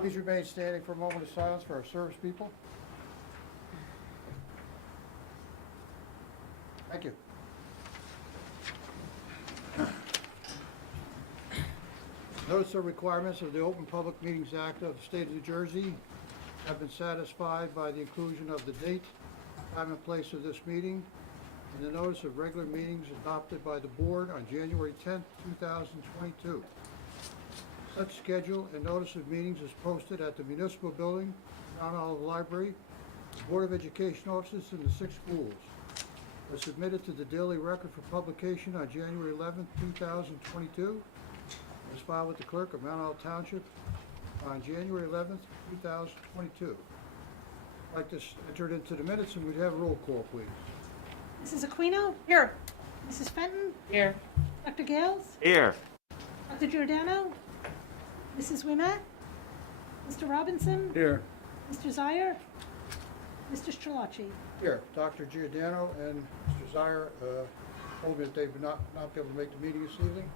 Please remain standing for a moment of silence for our service people. Thank you. Notice of requirements of the Open Public Meetings Act of the State of New Jersey have been satisfied by the inclusion of the date, time, and place of this meeting in the notice of regular meetings adopted by the board on January 10th, 2022. Such schedule and notice of meetings is posted at the Municipal Building, Mount Olive Library, the Board of Education offices, and the 6 schools. Was submitted to the Daily Record for publication on January 11th, 2022. Was filed with the clerk of Mount Olive Township on January 11th, 2022. I'd like to enter it into the minutes, and we'd have a roll call, please. Mrs. Aquino? Here. Mrs. Fenton? Here. Dr. Gales? Here. Dr. Giordano? Mrs. Wimet? Mr. Robinson? Here. Mr. Zire? Mr. Strelacci? Here, Dr. Giordano and Mr. Zire told me that they would not be able to make the meeting this evening.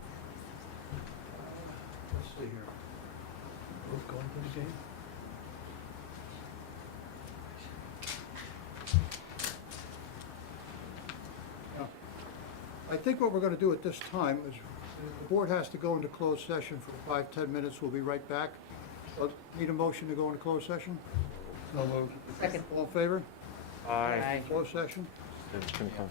Let's see here. Both going to the game? Now, I think what we're going to do at this time is the board has to go into closed session for 5-10 minutes. We'll be right back. Need a motion to go into closed session? No moved. Second. All in favor? Aye. Closed session? It's gonna come.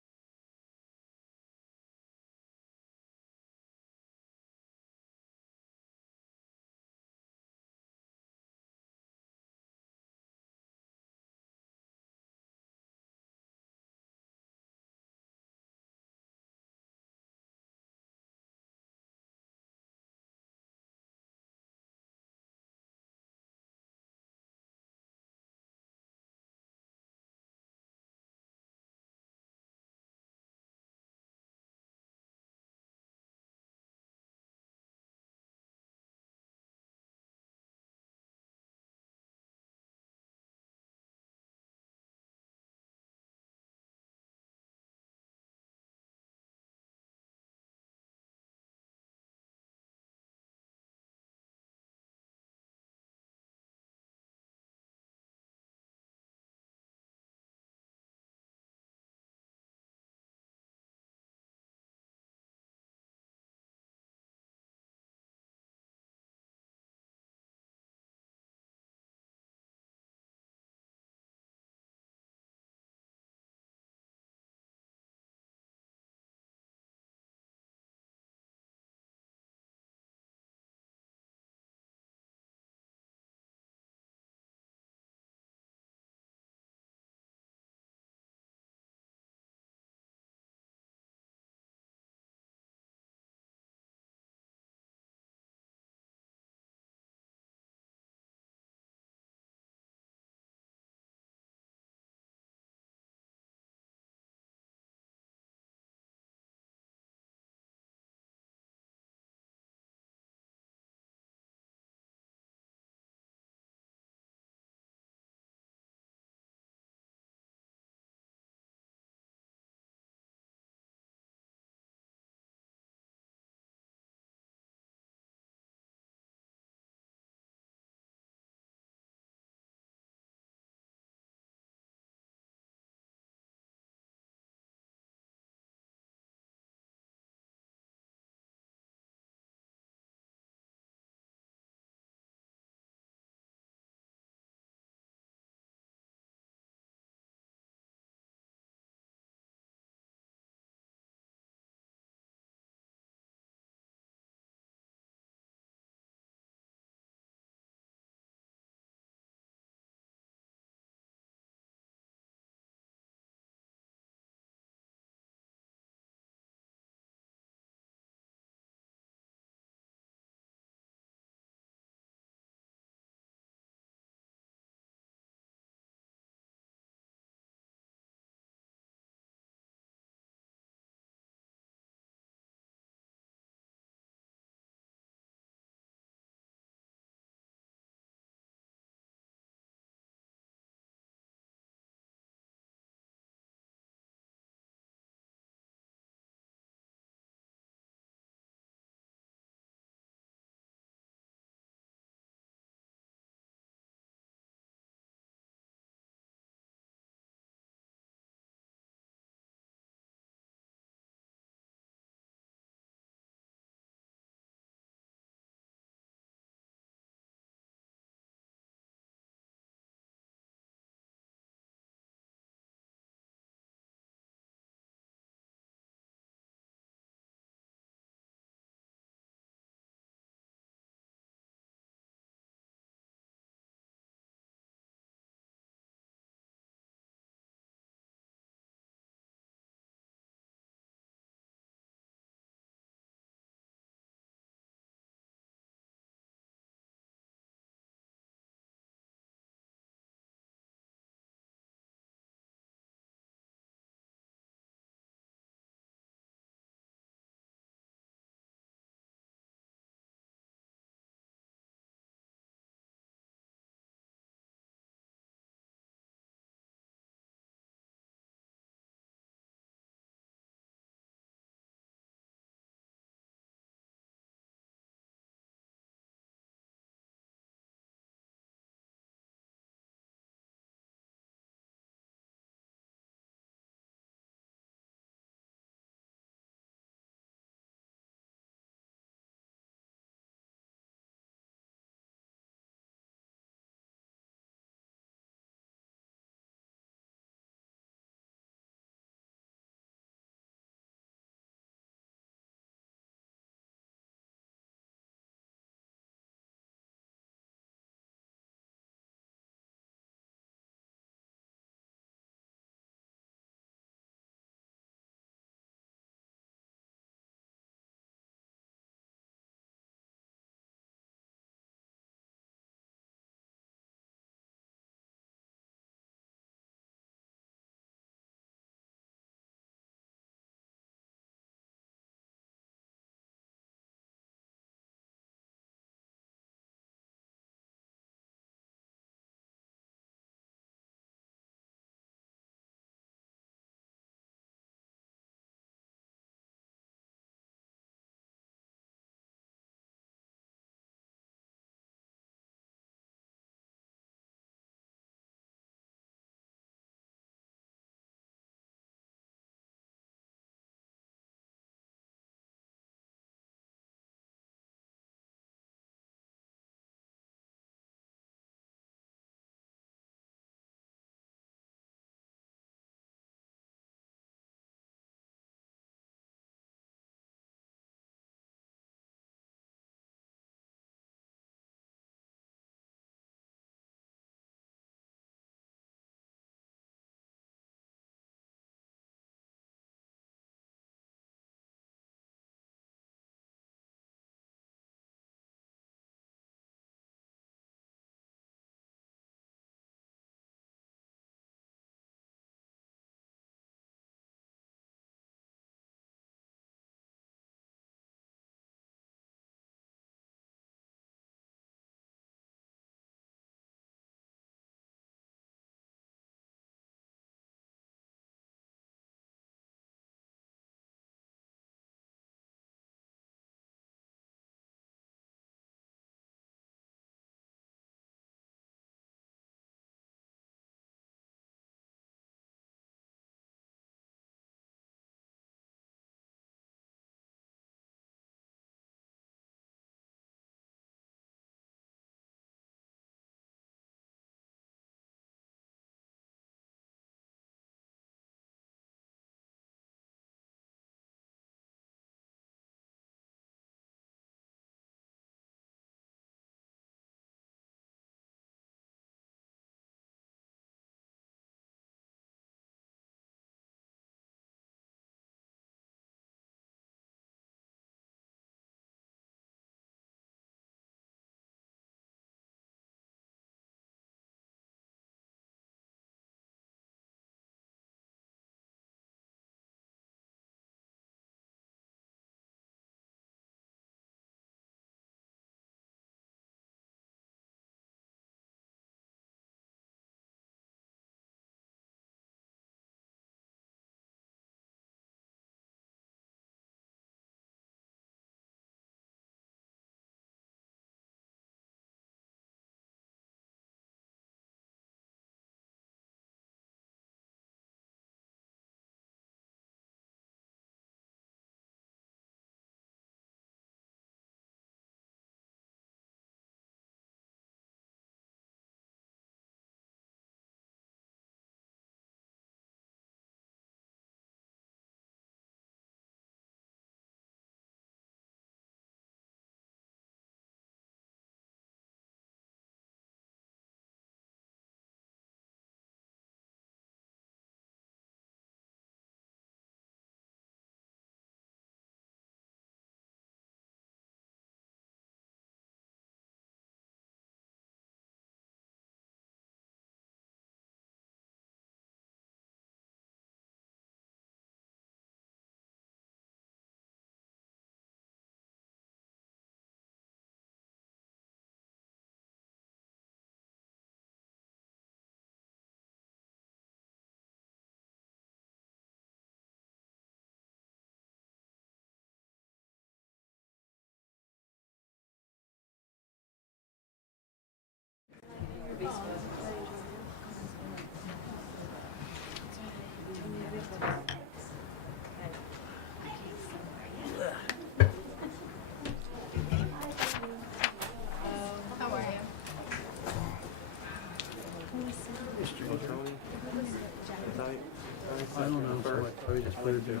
I don't know, so I probably just put it there.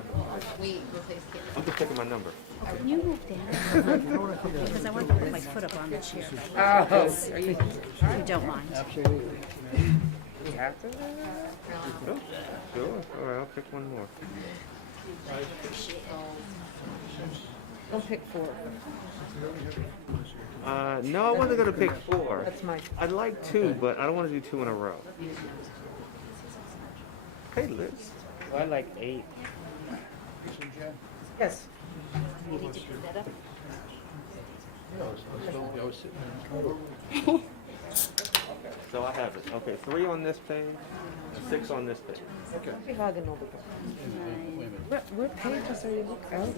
I'm just taking my number. Can you move down? Because I want to put my foot up on the chair. Oh. If you don't mind. Absolutely. We have to? Sure. Sure. All right, I'll pick one more. Don't pick 4. No, I wasn't gonna pick 4. That's my. I'd like 2, but I don't want to do 2 in a row. Hey, Liz. I like 8. Lisa and Jen? Yes. You need to put that up. I was sitting there. So I have it. Okay, 3 on this page, and 6 on this page. Okay. Be hugging over Wait a minute. What pages are you looking at?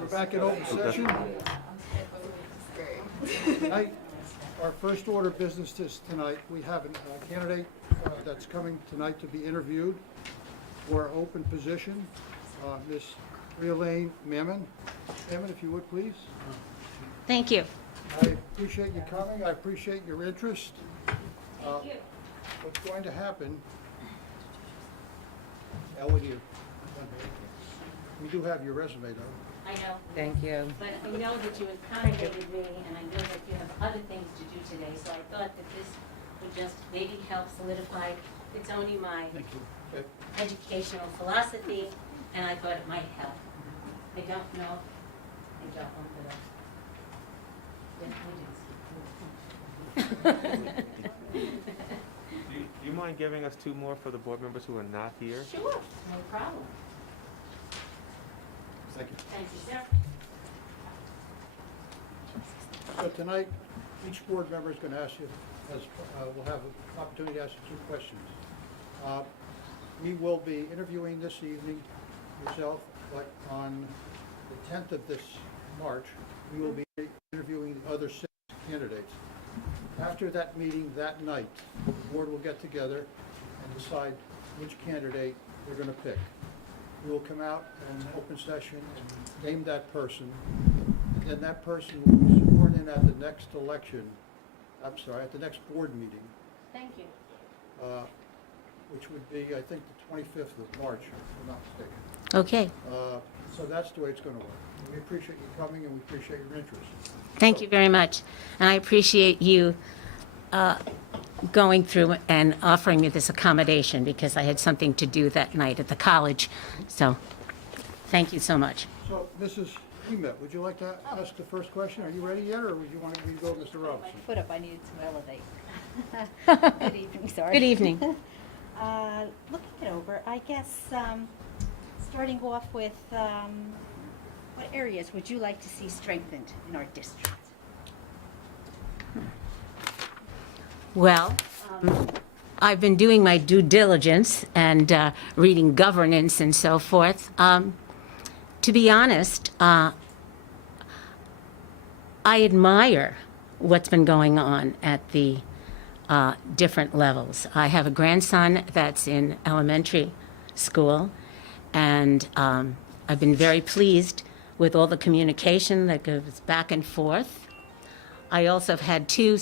We're back in open session. Tonight, our first order of business tonight, we have a candidate that's coming tonight to be interviewed for an open position, Miss Liaison Mammon. Mammon, if you would, please. Thank you. I appreciate you coming. I appreciate your interest. What's going to happen? Ellen, we do have your resume, though. I know, Thank you. but I know that you accommodated me, and I know that you have other things to do today, so I thought that this would just maybe help solidify, it's only my Thank you. Okay. educational philosophy, and I thought it might help. I don't know, I don't want Do you mind giving us 2 more for the board members who are not here? Sure, no problem. Thank you. Thank you, sir. So tonight, each board member is going to ask you, will have an opportunity to ask you 2 questions. We will be interviewing this evening yourself, but on the 10th of this March, we will be interviewing the other 6 candidates. After that meeting that night, the board will get together and decide which candidate they're going to pick. We will come out in open session and name that person, and then that person will be sworn in at the next election, at the next board meeting, Thank you. which would be, I think, the 25th of March, if I'm not mistaken. Okay. So that's the way it's going to work. We appreciate you coming and we appreciate your interest. Thank you very much. And I appreciate you going through and offering me this accommodation because I had something to do that night at the college. So thank you so much. So, Mrs. Emet, would you like to ask the first question? Are you ready yet, or would you want me to go, Mr. Robinson? Foot up, I needed to elevate. Good evening, sorry. Good evening. Looking it over, I guess, starting off with, what areas would you like to see strengthened in our district? Well, I've been doing my due diligence and reading governance and so forth. To be honest, I admire what's been going on at the different levels. I have a grandson that's in elementary school, and I've been very pleased with all the communication that goes back and forth. I also have had 2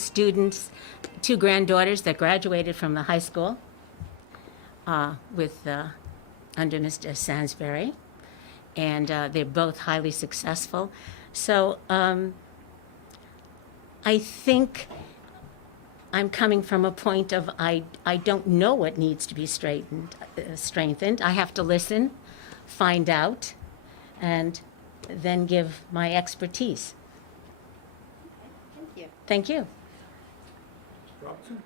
granddaughters that graduated from the high school with under Mr. Sansbury, and they're both highly successful. So I think I'm coming from a point of I don't know what needs to be strengthened. I have to listen, find out, and then give my expertise. Thank you. Thank you. Mr. Robinson?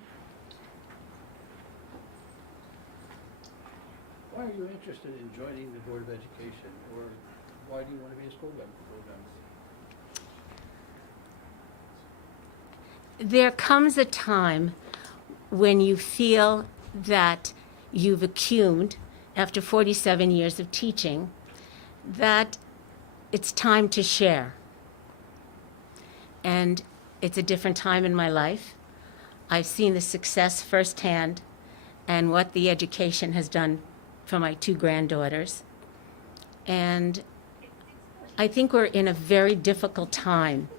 Why are you interested in joining the Board of Education, or why do you want to be a school board member? There comes a time when you feel that you've accrued, after 47 years of teaching, that it's time to share. And it's a different time in my life. I've seen the success firsthand and what the education has done for my two granddaughters. And I think we're in a very difficult time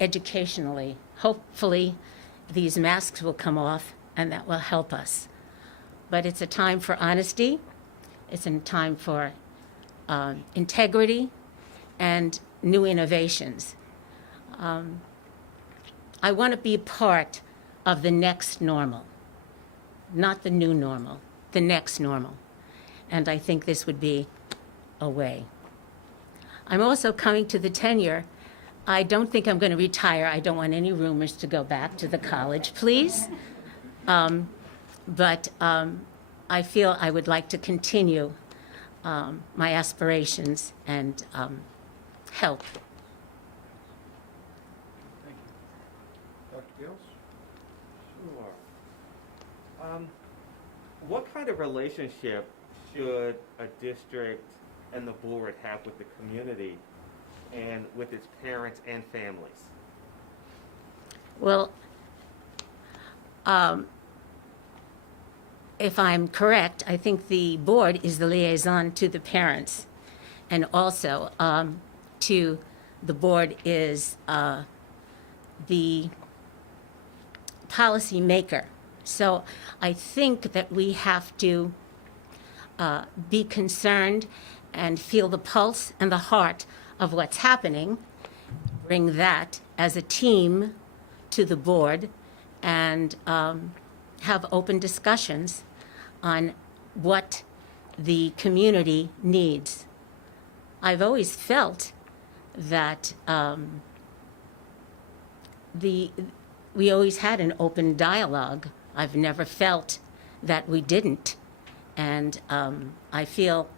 educationally. Hopefully, these masks will come off and that will help us. But it's a time for honesty. It's a time for integrity and new innovations. I want to be a part of the next normal, not the new normal, the next normal. And I think this would be a way. I'm also coming to the tenure. I don't think I'm going to retire. I don't want any rumors to go back to the college, please. But I feel I would like to continue my aspirations and help. Thank you. Dr. Gales? Sure. What kind of relationship should a district and the board have with the community and with its parents and families? Well, if I'm correct, I think the board is the liaison to the parents, and also to the board is the policy maker. So I think that we have to be concerned and feel the pulse and the heart of what's happening, bring that as a team to the board, and have open discussions on what the community needs. I've always felt that we always had an open dialogue. I've never felt that we didn't. And I feel,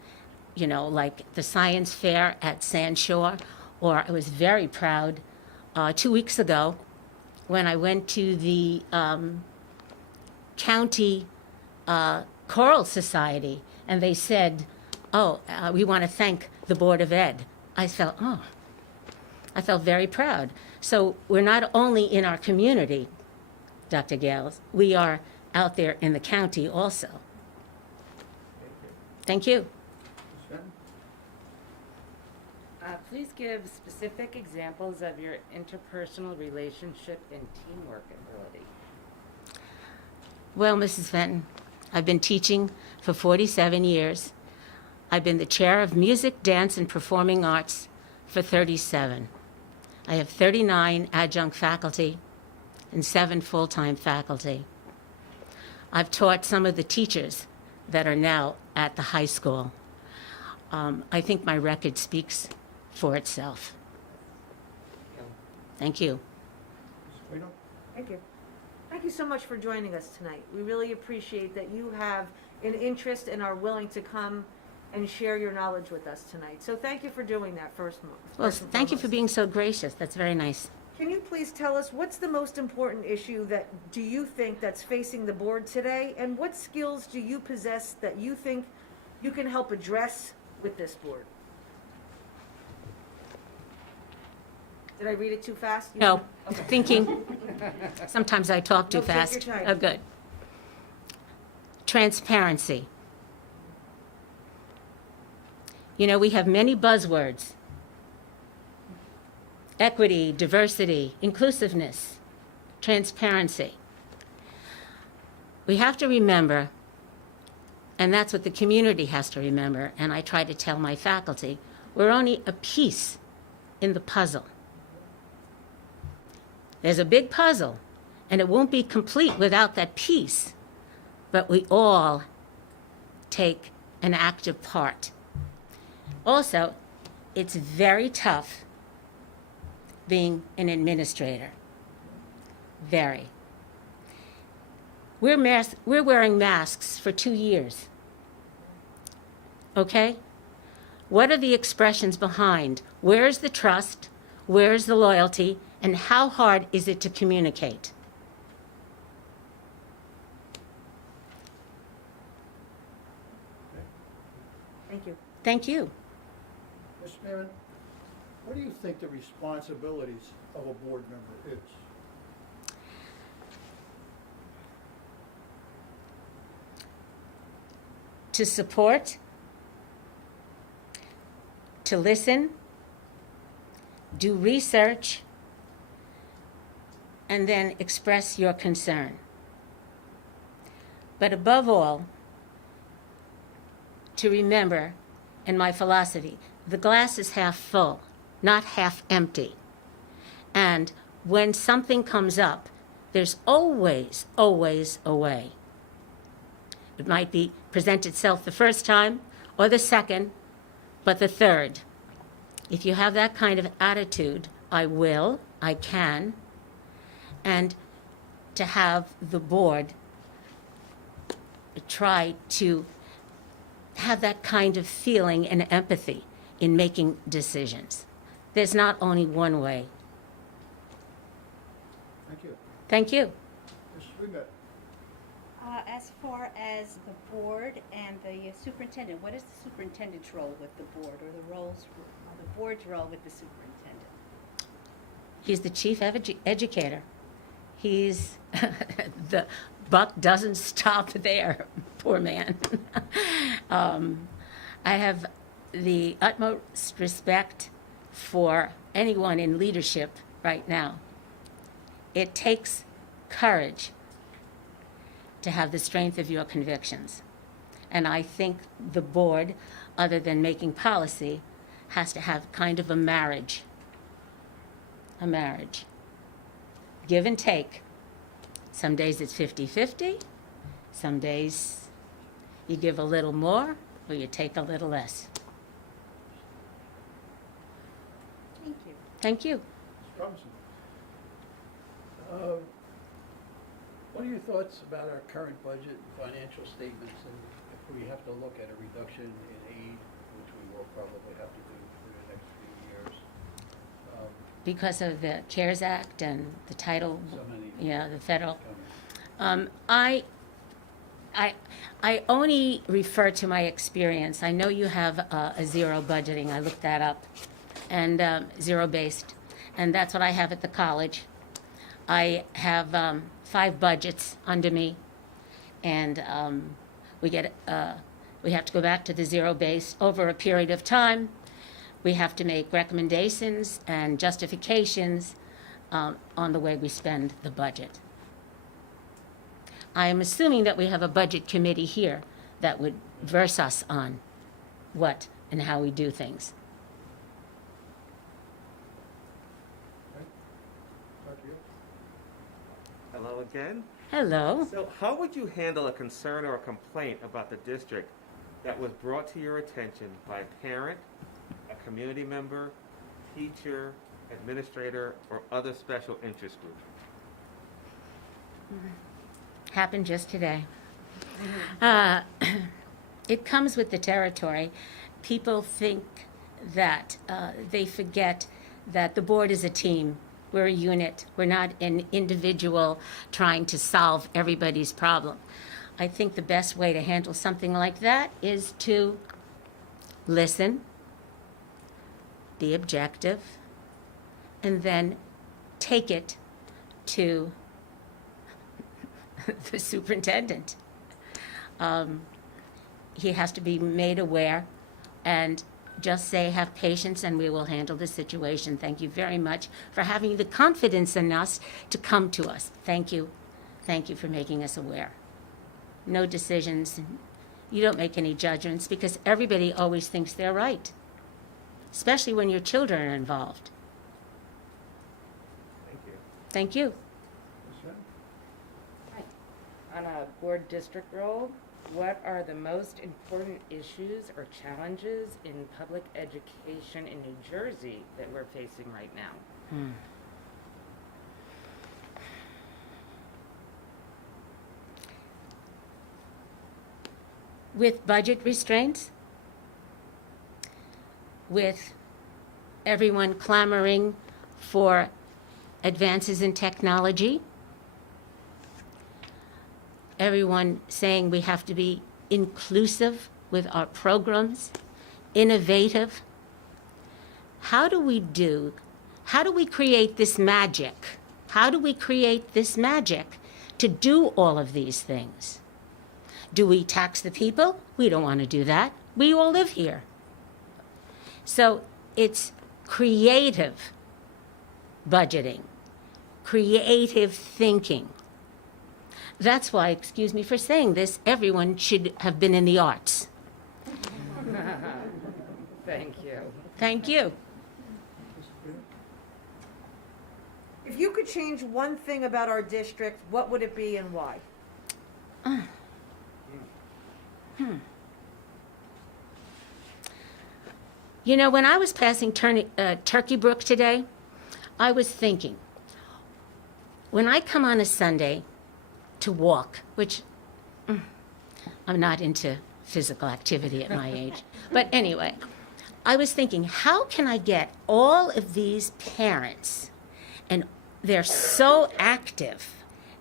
like the science fair at Sand Shore, or I was very proud 2 weeks ago when I went to the county choral society, and they said, we want to thank the Board of Ed. I felt very proud. So we're not only in our community, Dr. Gales, we are out there in the county also. Thank you. Ms. Fenton? Please give specific examples of your interpersonal relationship and teamwork ability. Well, Mrs. Fenton, I've been teaching for 47 years. I've been the chair of music, dance, and performing arts for 37. I have 39 adjunct faculty and 7 full-time faculty. I've taught some of the teachers that are now at the high school. I think my record speaks for itself. Thank you. Ms. Guido? Thank you. Thank you so much for joining us tonight. We really appreciate that you have an interest and are willing to come and share your knowledge with us tonight. So thank you for doing that first. Well, thank you for being so gracious. That's very nice. Can you please tell us what's the most important issue that do you think that's facing the board today, and what skills do you possess that you think you can help address with this board? Did I read it too fast? You No, know? Okay. thinking. Sometimes I talk too No, take fast. your time. Oh, good. Transparency. We have many buzzwords. Equity, diversity, inclusiveness, transparency. We have to remember, and that's what the community has to remember, and I try to tell my faculty, we're only a piece in the puzzle. There's a big puzzle, and it won't be complete without that piece, but we all take an active part. Also, it's very tough being an administrator. Very. We're wearing masks for 2 years. Okay? What are the expressions behind? Where's the trust? Where's the loyalty? And how hard is it to communicate? Thank you. Thank you. Ms. Spearman, what do you think the responsibilities of a board member is? to support, to listen, do research, and then express your concern. But above all, to remember, in my philosophy, the glass is half full, not half empty. And when something comes up, there's always, always a way. It might be present itself the first time or the second, but the third. If you have that kind of attitude, I will, I can, and to have the board try to have that kind of feeling and empathy in making decisions. There's not only one way. Thank you. Thank you. Mrs. Rivett. As far as the board and the superintendent, what is the superintendent's role with the board, or the board's role with the superintendent? He's the chief educator. He's, the buck doesn't stop there, poor man. I have the utmost respect for anyone in leadership right now. It takes courage to have the strength of your convictions. And I think the board, other than making policy, has to have kind of a marriage. A marriage. Give and take. Some days it's 50-50. Some days you give a little more or you take a little less. Thank you. Thank you. Mr. Robinson. What are your thoughts about our current budget and financial statements, and if we have to look at a reduction in aid, which we will probably have to do for the next few years? Because of the CARES Act and the title, So many the federal. coming. I only refer to my experience. I know you have a zero budgeting. I looked that up, and zero-based, and that's what I have at the college. I have 5 budgets under me, and we have to go back to the zero-based over a period of time. We have to make recommendations and justifications on the way we spend the budget. I am assuming that we have a budget committee here that would verse us on what and how we do things. Talk to you. Hello again. Hello. So how would you handle a concern or a complaint about the district that was brought to your attention by a parent, a community member, teacher, administrator, or other special interest group? Happened just today. It comes with the territory. People think that they forget that the board is a team. We're a unit. We're not an individual trying to solve everybody's problem. I think the best way to handle something like that is to listen, be objective, and then take it to the superintendent. He has to be made aware and just say, have patience and we will handle the situation. Thank you very much for having the confidence in us to come to us. Thank you. Thank you for making us aware. No decisions. You don't make any judgments because everybody always thinks they're right, especially when your children are involved. Thank you. Thank you. Ms. Henn? On a board district role, what are the most important issues or challenges in public education in New Jersey that we're facing right now? With budget restraints, with everyone clamoring for advances in technology, everyone saying we have to be inclusive with our programs, innovative. How do we create this magic? How do we create this magic to do all of these things? Do we tax the people? We don't want to do that. We all live here. So it's creative budgeting, creative thinking. That's why, excuse me for saying this, everyone should have been in the arts. Thank you. Thank you. If you could change one thing about our district, what would it be and why? You know, when I was passing Turkey Brook today, I was thinking, when I come on a Sunday to walk, which I'm not into physical activity at my age, but anyway, I was thinking, how can I get all of these parents, and they're so active,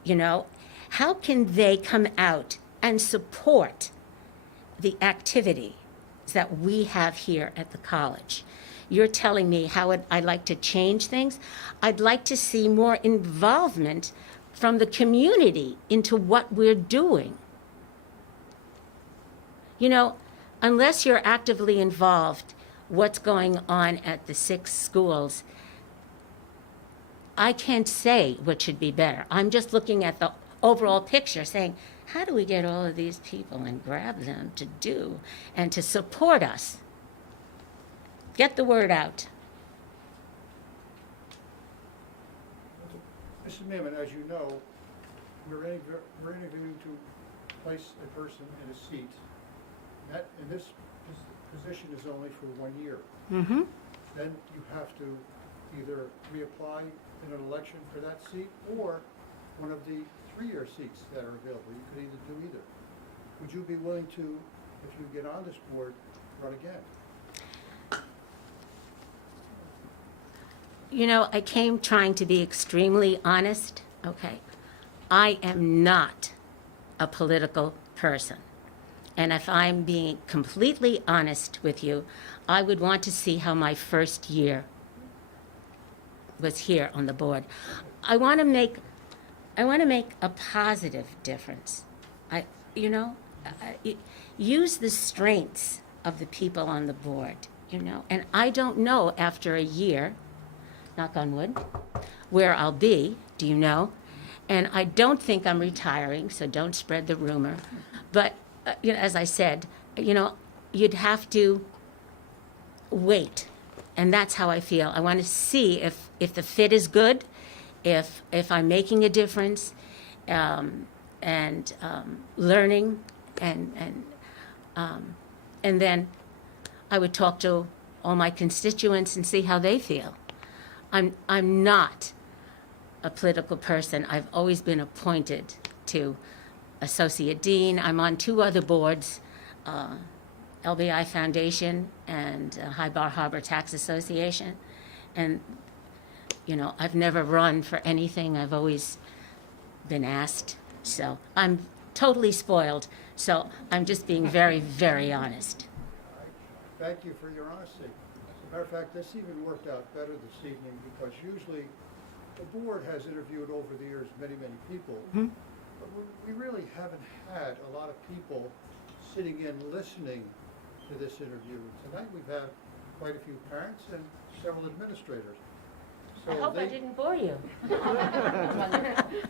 you know, how can they come out and support the activity that we have here at the college? You're telling me how I'd like to change things. I'd like to see more involvement from the community into what we're doing. You know, unless you're actively involved, what's going on at the 6 schools, I can't say what should be better. I'm just looking at the overall picture saying, how do we get all of these people and grab them to do and to support us? Get the word out. Mrs. Meehan, as you know, we're interviewing to place a person in a seat. And this position is only for 1 year. Mm-hmm. Then you have to either reapply in an election for that seat or one of the 3-year seats that are available. You could either do either. Would you be willing to, if you get on this board, run again? You know, I came trying to be extremely honest. Okay. I am not a political person. And if I'm being completely honest with you, I would want to see how my first year was here on the board. I want to make a positive difference. Use the strengths of the people on the board, you know. And I don't know after a year, knock on wood, where I'll be, do you know? And I don't think I'm retiring, so don't spread the rumor. But, you know, as I said, you know, you'd have to wait. And that's how I feel. I want to see if the fit is good, if I'm making a difference, and learning, and then I would talk to all my constituents and see how they feel. I'm not a political person. I've always been appointed to associate dean. I'm on 2 other boards, LBI Foundation and High Bar Harbor Tax Association. And, you know, I've never run for anything. I've always been asked. So I'm totally spoiled. So I'm just being very, very honest. Thank you for your honesty. As a matter of fact, this even worked out better this evening because usually the board has interviewed over the years many, many people. Mm-hmm. But we really haven't had a lot of people sitting in listening to this interview. Tonight we've had quite a few parents and several administrators. So I hope I didn't bore you.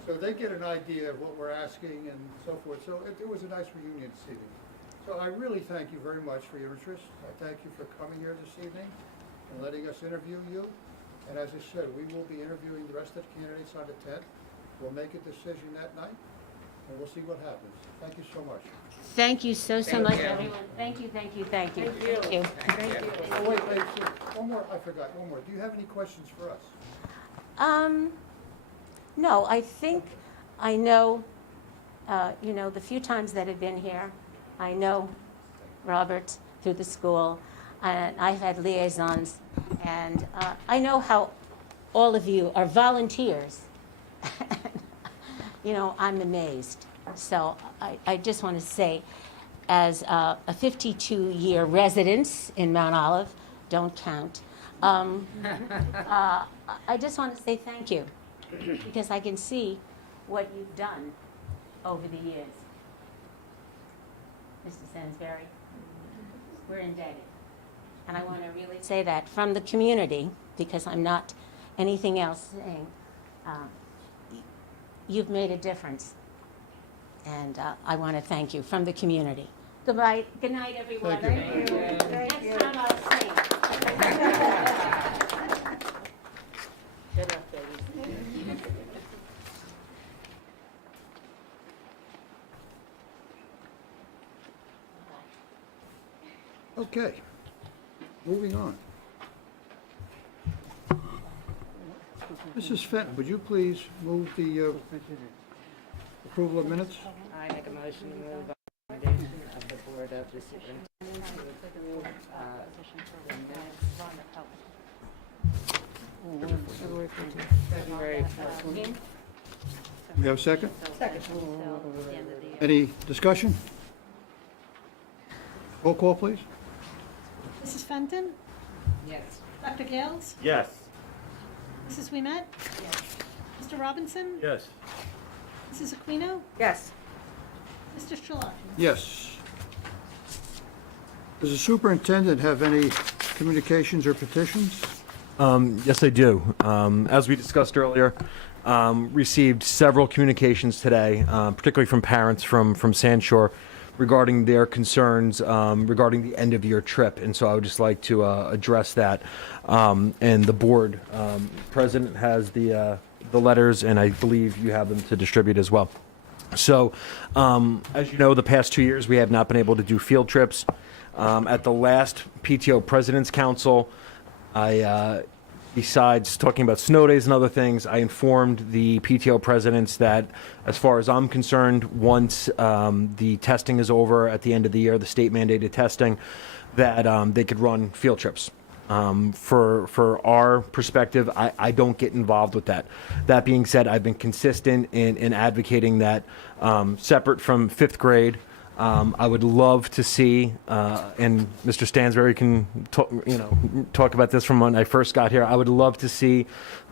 So they get an idea of what we're asking and so forth. So it was a nice reunion this evening. So I really thank you very much for your interest. I thank you for coming here this evening and letting us interview you. And as I said, we will be interviewing the rest of the candidates on the 10th. We'll make a decision that night, and we'll see what happens. Thank you so much. Thank you so Thank much, you. everyone. Thank you, thank you, thank you. Thank you. Thank you. Oh, wait, so one more, I forgot, one more. Do you have any questions for us? No, I think I know, you know, the few times that I've been here, I know Robert through the school, and I've had liaisons, and I know how all of you are volunteers. You know, I'm amazed. So I just want to say, as a 52-year residence in Mount Olive, don't count, I just want to say thank you, because I can see what you've done over the years. Mr. Sansberry. We're indebted. And I want to really say that from the community, because I'm not anything else saying, you've made a difference. And I want to thank you from the community. Good night, everyone. Thank you. Next time I'll sing. Good luck, baby. Okay, moving on. Mrs. Fenton, would you please move the approval of minutes? I make a motion to move on recommendation of the Board of the Superintendent to approve the minutes February 14th. We have a second? Any discussion? Roll call, please. Mrs. Fenton? Yes. Dr. Gales? Yes. Mrs. Ouimet? Mr. Robinson? Yes. Mrs. Aquino? Yes. Mr. Chilaki? Yes. Does the superintendent have any communications or petitions? Yes, I do. As we discussed earlier, received several communications today, particularly from parents from Sandshore, regarding their concerns regarding the end-of-year trip. And so I would just like to address that. And the board president has the letters, and I believe you have them to distribute as well. So, as you know, the past 2 years, we have not been able to do field trips. At the last PTO President's Council, besides talking about snow days and other things, I informed the PTO presidents that, as far as I'm concerned, once the testing is over at the end of the year, the state mandated testing, that they could run field trips. For our perspective, I don't get involved with that. That being said, I've been consistent in advocating that, separate from fifth grade, I would love to see, and Mr. Stansberry can talk about this from when I first got here. I would love to see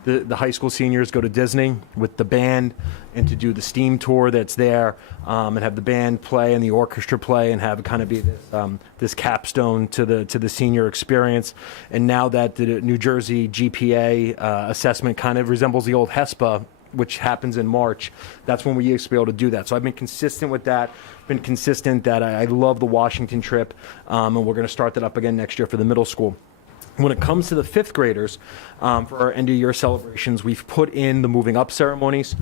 the high school seniors go to Disney with the band and to do the STEAM tour that's there, and have the band play and the orchestra play and have it kind of be this capstone to the senior experience. And now that the New Jersey GPA assessment kind of resembles the old HESPA, which happens in March, that's when we used to be able to do that. So I've been consistent with that, been consistent that I love the Washington trip, and we're going to start that up again next year for the middle school. When it comes to the fifth graders, for our end of year celebrations, we've put in the moving up ceremonies.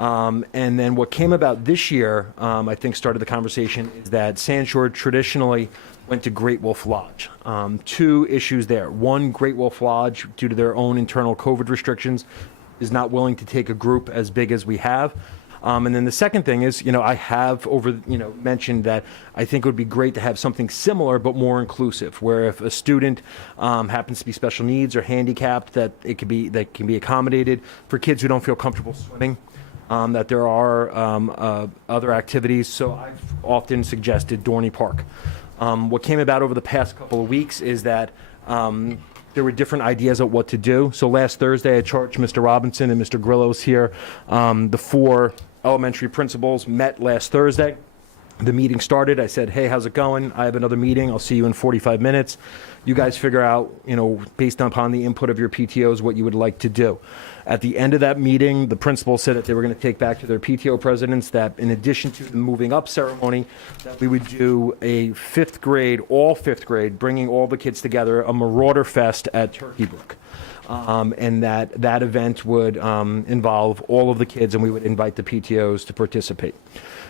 And then what came about this year, I think started the conversation, is that Sandshore traditionally went to Great Wolf Lodge. Two issues there. One, Great Wolf Lodge, due to their own internal COVID restrictions, is not willing to take a group as big as we have. And then the second thing is, I have mentioned that I think it would be great to have something similar but more inclusive, where if a student happens to be special needs or handicapped, that can be accommodated for kids who don't feel comfortable swimming. That there are other activities. So I've often suggested Dorney Park. What came about over the past couple of weeks is that there were different ideas of what to do. So last Thursday, I charged Mr. Robinson and Mr. Grillo's here. The four elementary principals met last Thursday. The meeting started. I said, hey, how's it going? I have another meeting. I'll see you in 45 minutes. You guys figure out, based upon the input of your PTOs, what you would like to do. At the end of that meeting, the principals said that they were going to take back to their PTO presidents that in addition to the moving up ceremony, that we would do a all fifth grade, bringing all the kids together, a Marauder Fest at Turkey Brook. And that event would involve all of the kids, and we would invite the PTOs to participate.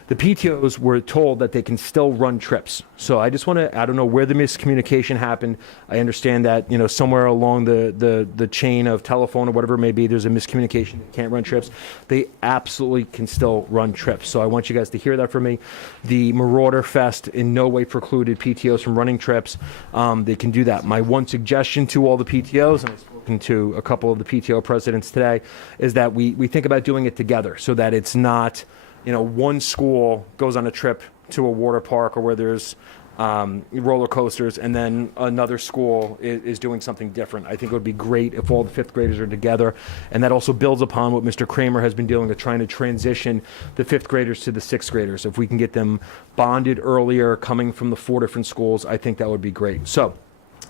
The PTOs were told that they can still run trips. So I just I don't know where the miscommunication happened. I understand that, somewhere along the chain of telephone or whatever it may be, there's a miscommunication. They can't run trips. They absolutely can still run trips. So I want you guys to hear that from me. The Marauder Fest in no way precluded PTOs from running trips. They can do that. My one suggestion to all the PTOs, and I've spoken to a couple of the PTO presidents today, is that we think about doing it together so that it's not, one school goes on a trip to a water park or where there's roller coasters, and then another school is doing something different. I think it would be great if all the fifth graders are together, and that also builds upon what Mr. Kramer has been doing to trying to transition the fifth graders to the sixth graders. If we can get them bonded earlier, coming from the 4 different schools, I think that would be great. So,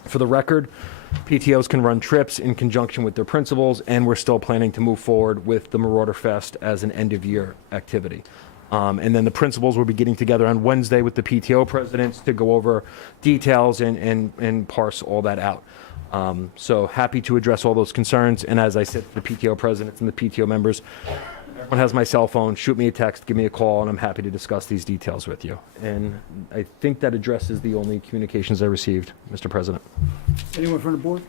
for the record, PTOs can run trips in conjunction with their principals, and we're still planning to move forward with the Marauder Fest as an end-of-year activity. And then the principals will be getting together on Wednesday with the PTO presidents to go over details and parse all that out. So happy to address all those concerns. And as I said to the PTO presidents and the PTO members, everyone has my cell phone. Shoot me a text, give me a call, and I'm happy to discuss these details with you. And I think that addresses the only communications I received, Mr. President. Anyone from the board?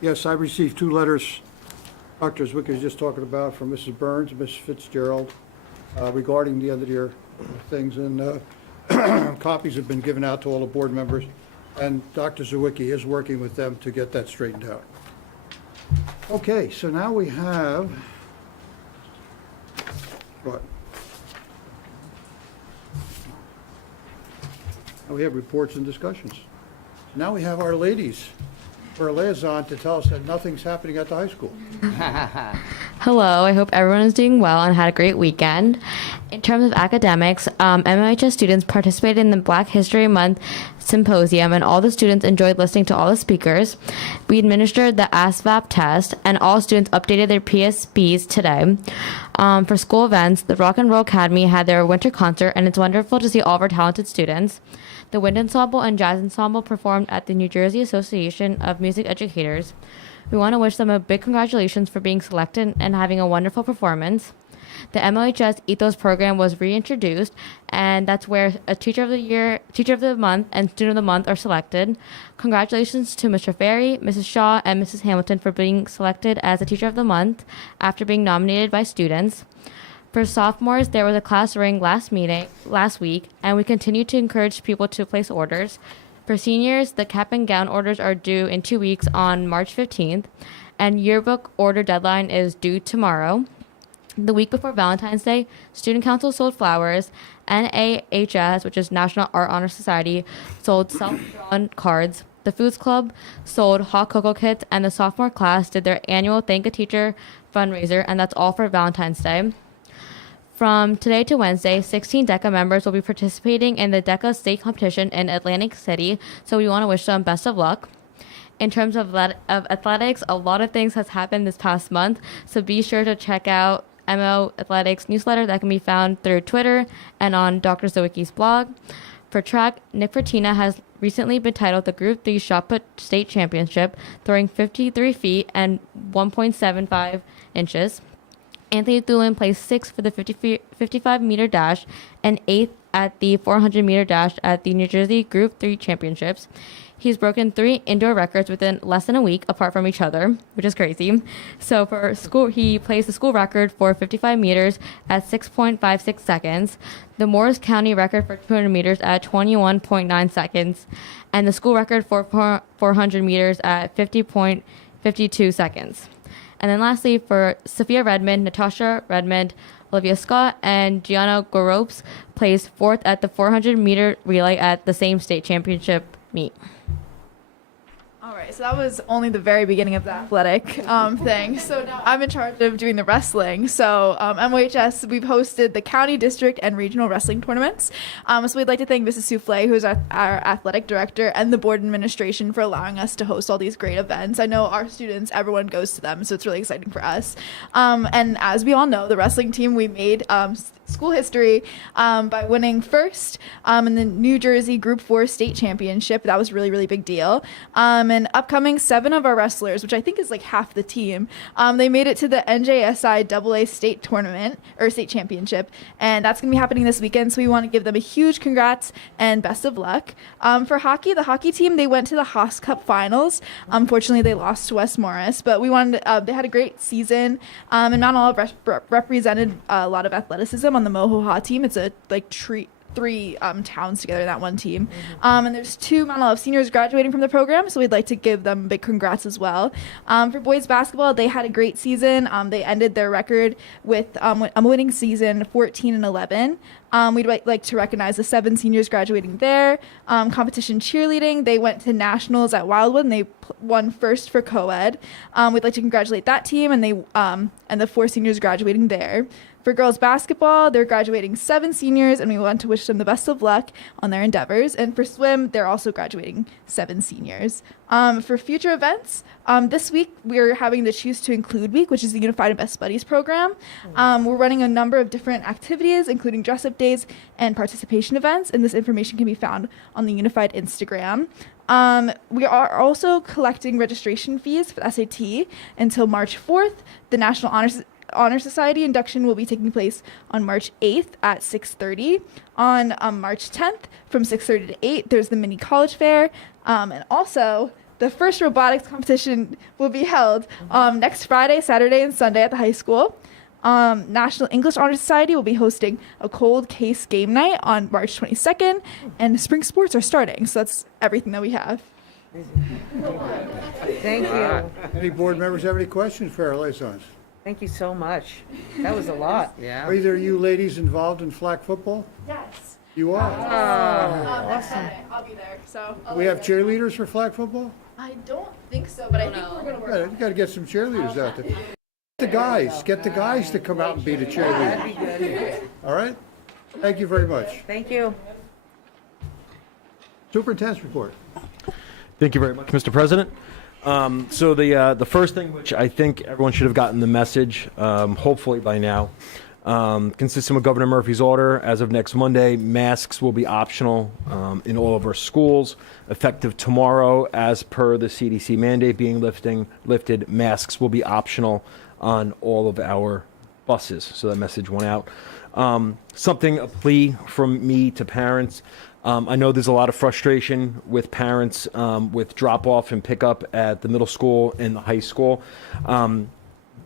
Yes, I received 2 letters Dr. Zwick is just talking about from Mrs. Burns and Mrs. Fitzgerald regarding the end of the year things, and copies have been given out to all the board members, and Dr. Zawicki is working with them to get that straightened out. Okay, so now we have, what? Now we have reports and discussions. Now we have our ladies for a liaison to tell us that nothing's happening at the high school. Hello, I hope everyone is doing well and had a great weekend. In terms of academics, MOHS students participated in the Black History Month Symposium, and all the students enjoyed listening to all the speakers. We administered the ASVAB test, and all students updated their PSBs today. For school events, the Rock and Roll Academy had their winter concert, and it's wonderful to see all of our talented students. The Wind Ensemble and Jazz Ensemble performed at the New Jersey Association of Music Educators. We want to wish them a big congratulations for being selected and having a wonderful performance. The MOHS Ethos program was reintroduced, and that's where a Teacher of the Year, Teacher of the Month, and Student of the Month are selected. Congratulations to Mr. Ferry, Mrs. Shaw, and Mrs. Hamilton for being selected as a Teacher of the Month after being nominated by students. For sophomores, there was a class ring last week, and we continue to encourage people to place orders. For seniors, the cap and gown orders are due in 2 weeks on March 15th, and yearbook order deadline is due tomorrow. The week before Valentine's Day, Student Council sold flowers, NAHS, which is National Art Honor Society, sold self-drawn cards, the Foods Club sold hot cocoa kits, and the sophomore class did their annual Thank a Teacher fundraiser, and that's all for Valentine's Day. From today to Wednesday, 16 DECA members will be participating in the DECA state competition in Atlantic City, so we want to wish them best of luck. In terms of athletics, a lot of things has happened this past month, so be sure to check out MO Athletics newsletter that can be found through Twitter and on Dr. Zawicki's blog. For track, Nick Fertina has recently been titled the Group 3 Shot Put State Championship, throwing 53 feet and 1.75 inches. Anthony Thulin placed 6th for the 55-meter dash and 8th at the 400-meter dash at the New Jersey Group 3 Championships. He's broken 3 indoor records within less than a week apart from each other, which is crazy. So for school, he placed the school record for 55 meters at 6.56 seconds, the Morris County record for 200 meters at 21.9 seconds, and the school record for 400 meters at 50.52 seconds. And then lastly, for Sophia Redmond, Natasha Redmond, Olivia Scott, and Gianna Goropes placed 4th at the 400-meter relay at the same state championship meet. All right, so that was only the very beginning of the athletic thing. So now I'm in charge of doing the wrestling. So MOHS, we've hosted the county, district, and regional wrestling tournaments. So we'd like to thank Mrs. Souffle, who's our athletic director, and the board administration for allowing us to host all these great events. I know our students, everyone goes to them, so it's really exciting for us. And as we all know, the wrestling team, we made school history by winning first in the New Jersey Group 4 state championship. That was really, really big deal. And upcoming 7 of our wrestlers, which I think is like half the team, they made it to the NJSI AA state tournament or state championship, and that's going to be happening this weekend. So we want to give them a huge congrats and best of luck. For hockey, the hockey team, they went to the Haas Cup finals. Unfortunately, they lost to West Morris, but we wanted they had a great season, and Mount Olive represented a lot of athleticism on the Mohoha team. It's a three towns together in that one team. And there's 2 Mount Olive seniors graduating from the program, so we'd like to give them big congrats as well. For boys basketball, they had a great season. They ended their record with a winning season 14-11. We'd like to recognize the 7 seniors graduating there. Competition cheerleading, they went to nationals at Wildwood and they won first for co-ed. We'd like to congratulate that team and the 4 seniors graduating there. For girls basketball, they're graduating 7 seniors, and we want to wish them the best of luck on their endeavors. And for swim, they're also graduating 7 seniors. For future events, this week we're having the Choose to Include Week, which is the Unified and Best Buddies program. We're running a number of different activities, including dress-up days and participation events, and this information can be found on the Unified Instagram. We are also collecting registration fees for the SAT until March 4th. The National Honor Society induction will be taking place on March 8th at 6:30. On March 10th from 6:30 to 8, there's the mini college fair. And also, the first robotics competition will be held next Friday, Saturday, and Sunday at the high school. National English Honor Society will be hosting a cold case game night on March 22nd. And spring sports are starting, so that's everything that we have. Thank you. Any board members have any questions for our liaisons? Thank you so much. That was a lot. Are either of you ladies involved in flag football? Yes. You are? Next Saturday, I'll be there. So We have cheerleaders for flag football? I don't think so, but I think we're gonna work. Yeah, you gotta get some cheerleaders out there. Get the guys to come out and be the cheerleaders. All right? Thank you very much. Thank you. Superintendent's report. Thank you very much, Mr. President. So the first thing, which I think everyone should have gotten the message, hopefully by now, consistent with Governor Murphy's order, as of next Monday, masks will be optional in all of our schools. Effective tomorrow, as per the CDC mandate being lifted, masks will be optional on all of our buses. So that message went out. A plea from me to parents. I know there's a lot of frustration with parents with drop-off and pickup at the middle school and the high school.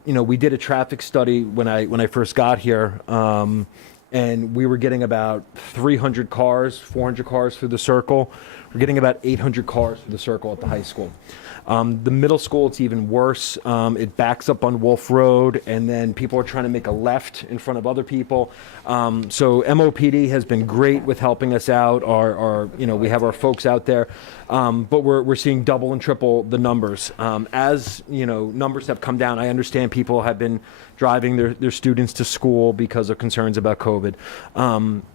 We did a traffic study when I first got here, and we were getting about 300 cars, 400 cars through the circle. We're getting about 800 cars through the circle at the high school. The middle school, it's even worse. It backs up on Wolf Road, and then people are trying to make a left in front of other people. So MOPD has been great with helping us out. We have our folks out there, but we're seeing double and triple the numbers. As numbers have come down, I understand people have been driving their students to school because of concerns about COVID.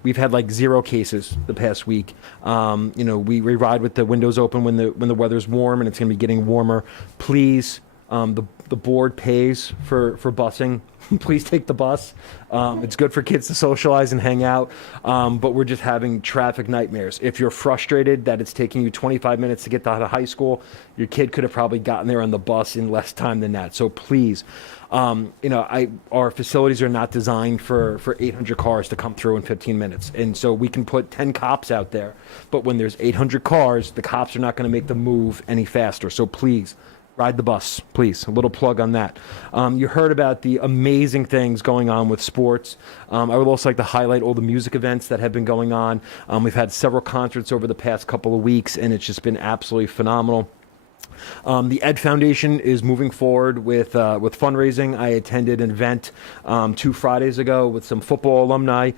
We've had like 0 cases the past week. We ride with the windows open when the weather's warm, and it's going to be getting warmer. Please, the board pays for busing. Please take the bus. It's good for kids to socialize and hang out, but we're just having traffic nightmares. If you're frustrated that it's taking you 25 minutes to get to high school, your kid could have probably gotten there on the bus in less time than that. So please, our facilities are not designed for 800 cars to come through in 15 minutes. And so we can put 10 cops out there, but when there's 800 cars, the cops are not going to make the move any faster. So please, ride the bus, please. A little plug on that. You heard about the amazing things going on with sports. I would also like to highlight all the music events that have been going on. We've had several concerts over the past couple of weeks, and it's just been absolutely phenomenal. The Ed Foundation is moving forward with fundraising. I attended an event 2 Fridays ago with some football alumni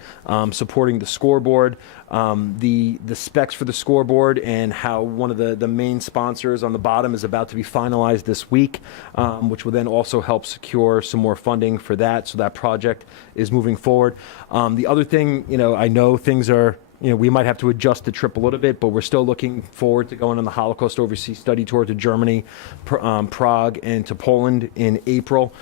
supporting the scoreboard. The specs for the scoreboard and how one of the main sponsors on the bottom is about to be finalized this week, which will then also help secure some more funding for that. So that project is moving forward. The other thing, I know things are, we might have to adjust the trip a little bit, but we're still looking forward to going on the Holocaust Overseas Study Tour to Germany, Prague, and to Poland in April.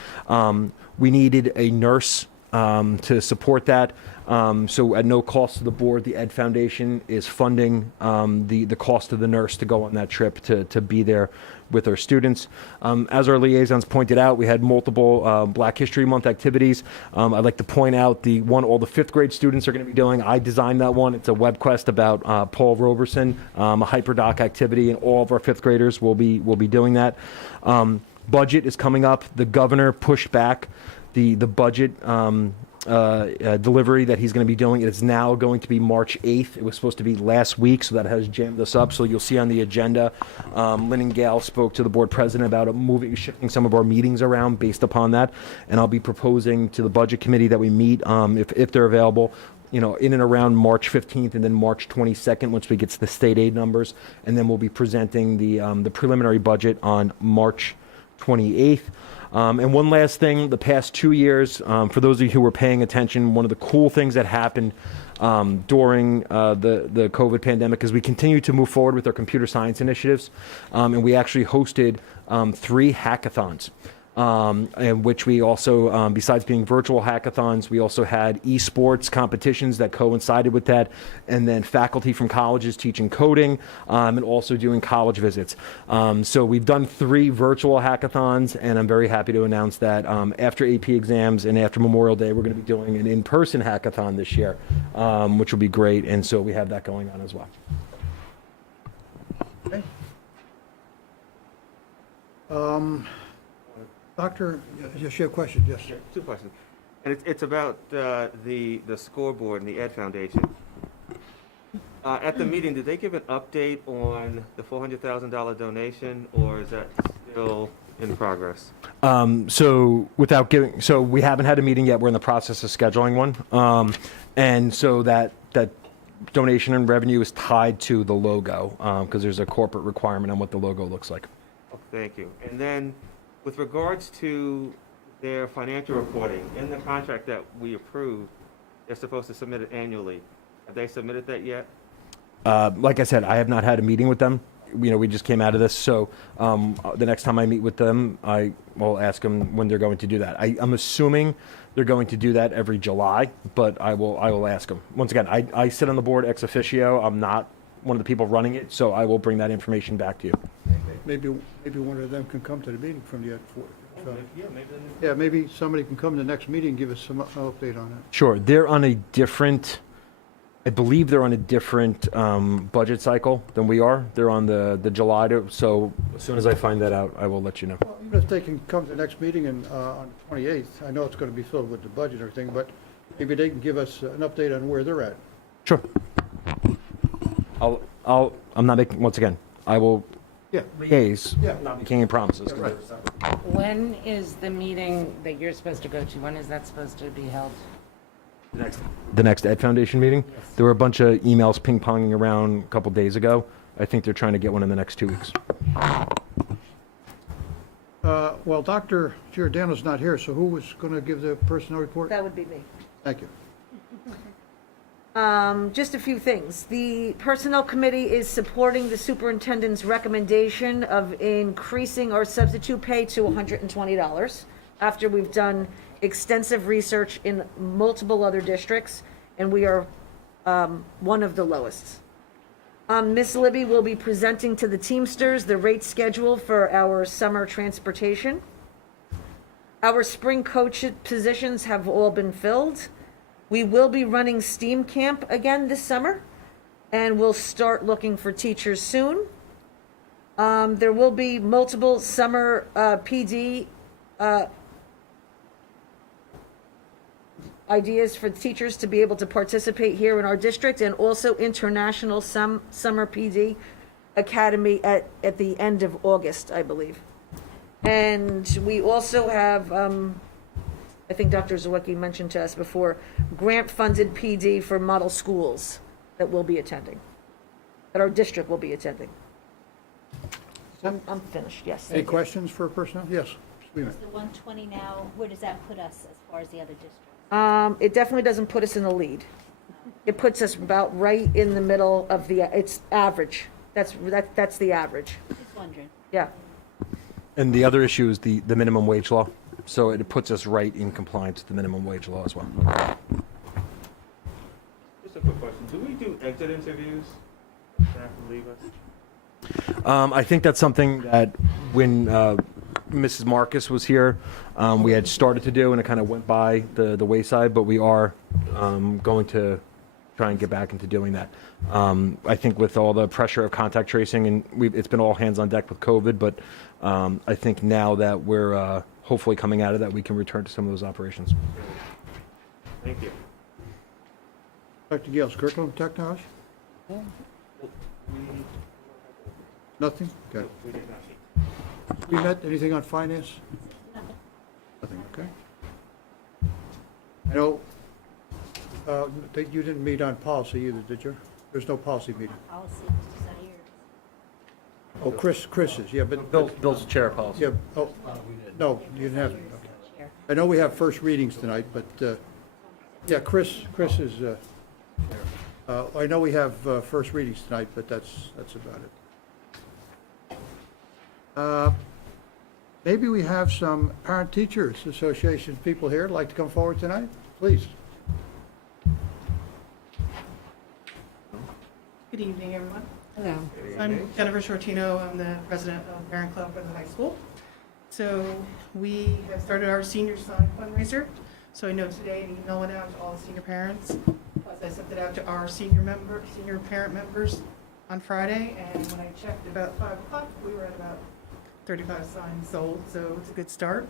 We needed a nurse to support that. So at no cost to the board, the Ed Foundation is funding the cost of the nurse to go on that trip to be there with our students. As our liaisons pointed out, we had multiple Black History Month activities. I'd like to point out the one all the 5th grade students are going to be doing. I designed that one. It's a web quest about Paul Roberson, a hyperdoc activity, and all of our 5th graders will be doing that. Budget is coming up. The governor pushed back the budget delivery that he's going to be doing. It is now going to be March 8th. It was supposed to be last week, so that has jammed us up. So you'll see on the agenda, Lynn and Gail spoke to the board president about shifting some of our meetings around based upon that. And I'll be proposing to the budget committee that we meet, if they're available, in and around March 15th and then March 22nd once we get to the state aid numbers. And then we'll be presenting the preliminary budget on March 28th. And one last thing, the past 2 years, for those of you who were paying attention, one of the cool things that happened during the COVID pandemic is we continue to move forward with our computer science initiatives. And we actually hosted 3 hackathons. In which we also, besides being virtual hackathons, we also had esports competitions that coincided with that, and then faculty from colleges teaching coding, and also doing college visits. So we've done 3 virtual hackathons, and I'm very happy to announce that after AP exams and after Memorial Day, we're going to be doing an in-person hackathon this year, which will be great, and so we have that going on as well. Okay. Doctor, yes, you have a question, yes. Yeah, 2 questions. And it's about the scoreboard and the Ed Foundation. At the meeting, did they give an update on the $400,000 donation, or is that still in progress? So we haven't had a meeting yet. We're in the process of scheduling one. And so that donation and revenue is tied to the logo, because there's a corporate requirement on what the logo looks like. Oh, thank you. And then, with regards to their financial reporting, in the contract that we approved, they're supposed to submit it annually. Have they submitted that yet? Like I said, I have not had a meeting with them. We just came out of this, so the next time I meet with them, I will ask them when they're going to do that. I'm assuming they're going to do that every July, but I will ask them. Once again, I sit on the board ex officio. I'm not one of the people running it, so I will bring that information back to you. Maybe one of them can come to the meeting from the Ed Ford. Yeah, maybe. Maybe somebody can come to the next meeting and give us some update on it. Sure. I believe they're on a different budget cycle than we are. They're on the July, so as soon as I find that out, I will let you know. Well, even if they can come to the next meeting on the 28th, I know it's going to be filled with the budget and everything, but maybe they can give us an update on where they're at. Sure. I'm not making, once again, I will liaise, not making any promises. Yeah, right. When is the meeting that you're supposed to go to? When is that supposed to be held? The next Ed Foundation meeting? Yes. There were a bunch of emails ping-ponging around a couple days ago. I think they're trying to get one in the next 2 weeks. Well, Dr. Giordano's not here, so who was going to give the personnel report? That would be me. Thank you. Just a few things. The Personnel Committee is supporting the superintendent's recommendation of increasing our substitute pay to $120 after we've done extensive research in multiple other districts, and we are one of the lowest. Ms. Libby will be presenting to the Teamsters the rate schedule for our summer transportation. Our spring coach positions have all been filled. We will be running STEAM camp again this summer, and we'll start looking for teachers soon. There will be multiple summer PD ideas for teachers to be able to participate here in our district, and also international summer PD academy at the end of August, I believe. And we also have, I think Dr. Zawicki mentioned to us before, grant-funded PD for model schools that we'll be attending, that our district will be attending. I'm finished, yes. Any questions for personnel? Yes. Is the 120 now, where does that put us as far as the other districts? It definitely doesn't put us in the lead. It puts us about right in the middle of it's average. That's the average. Just wondering. Yeah. And the other issue is the minimum wage law. So it puts us right in compliance with the minimum wage law as well. Just a quick question. Do we do exit interviews? Staff will leave us? I think that's something that when Mrs. Marcus was here, we had started to do, and it kind of went by the wayside, but we are going to try and get back into doing that. I think with all the pressure of contact tracing, and it's been all hands on deck with COVID, but I think now that we're hopefully coming out of that, we can return to some of those operations. Thank you. Dr. Gales, curriculum technology? Nothing? Okay. We did not. We met, anything on finance? Nothing, okay. I know You didn't meet on policy either, did you? There's no policy meeting. Policy, Mr. Zaire. Oh, Chris is, yeah, but, Bill's chair of policy. yeah, oh, no, you didn't have, okay. I know we have first readings tonight, but, yeah, Chris is, I know we have first readings tonight, but that's about it. Maybe we have some Parent-Teachers Association people here who'd like to come forward tonight, please. Good evening, everyone. Hello. I'm Jennifer Shortino. I'm the president of Parent Club for the high school. So we have started our senior sign fundraiser. So I know today an email went out to all the senior parents. Plus I sent it out to our senior parent members on Friday. And when I checked about 5 o'clock, we were at about 35 signs sold. So it's a good start.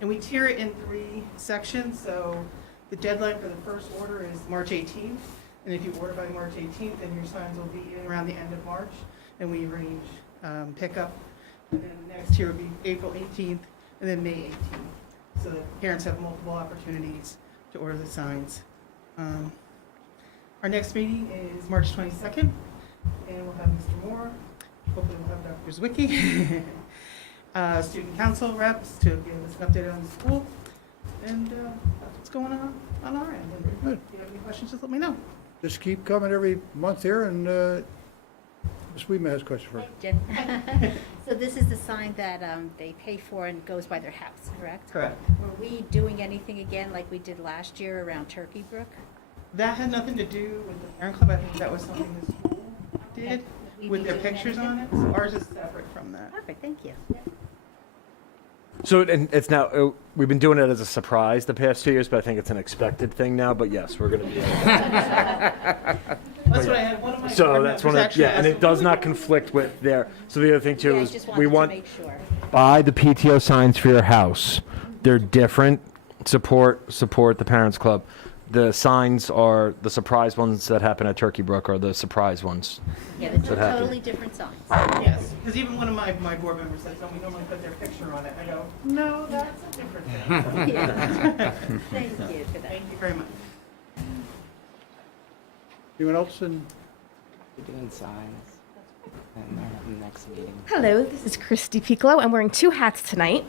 And we tier it in 3 sections. So the deadline for the first order is March 18th. And if you order by March 18th, then your signs will be in around the end of March, and we arrange pickup. And then the next tier will be April 18th, and then May 18th. So that parents have multiple opportunities to order the signs. Our next meeting is March 22nd, and we'll have Mr. Moore. Hopefully we'll have Dr. Zwicky, student council reps to give us an update on the school. And that's what's going on our end. And Good. if you have any questions, just let me know. Just keep coming every month here, and Ms. Weeman has a question for you. Jen. So this is the sign that they pay for and goes by their house, correct? Correct. Were we doing anything again like we did last year around Turkey Brook? That had nothing to do with the parent club. I think that was something the school did We'd with be their doing pictures anything? on it. So ours is separate from that. Perfect, thank you. So and it's now, we've been doing it as a surprise the past 2 years, but I think it's an expected thing now, but yes, we're going to be. That's what I had. One of my So board that's members one of, actually yeah, and asked it does not conflict with their, so the other thing too Yeah, I is just we wanted to want, make sure. buy the PTO signs for your house. They're different. Support the Parents Club. The signs are, the surprise ones that happen at Turkey Brook are the surprise ones. Yeah, they're That happened. totally different signs. Yes, because even one of my board members says, "Oh, we normally put their picture on it." I go, "No, that's a different thing." Yeah. Thank you for that. Thank you very much. Anyone else in? We're doing signs. And they're at the next meeting. Hello, this is Christy Piccolo. I'm wearing 2 hats tonight.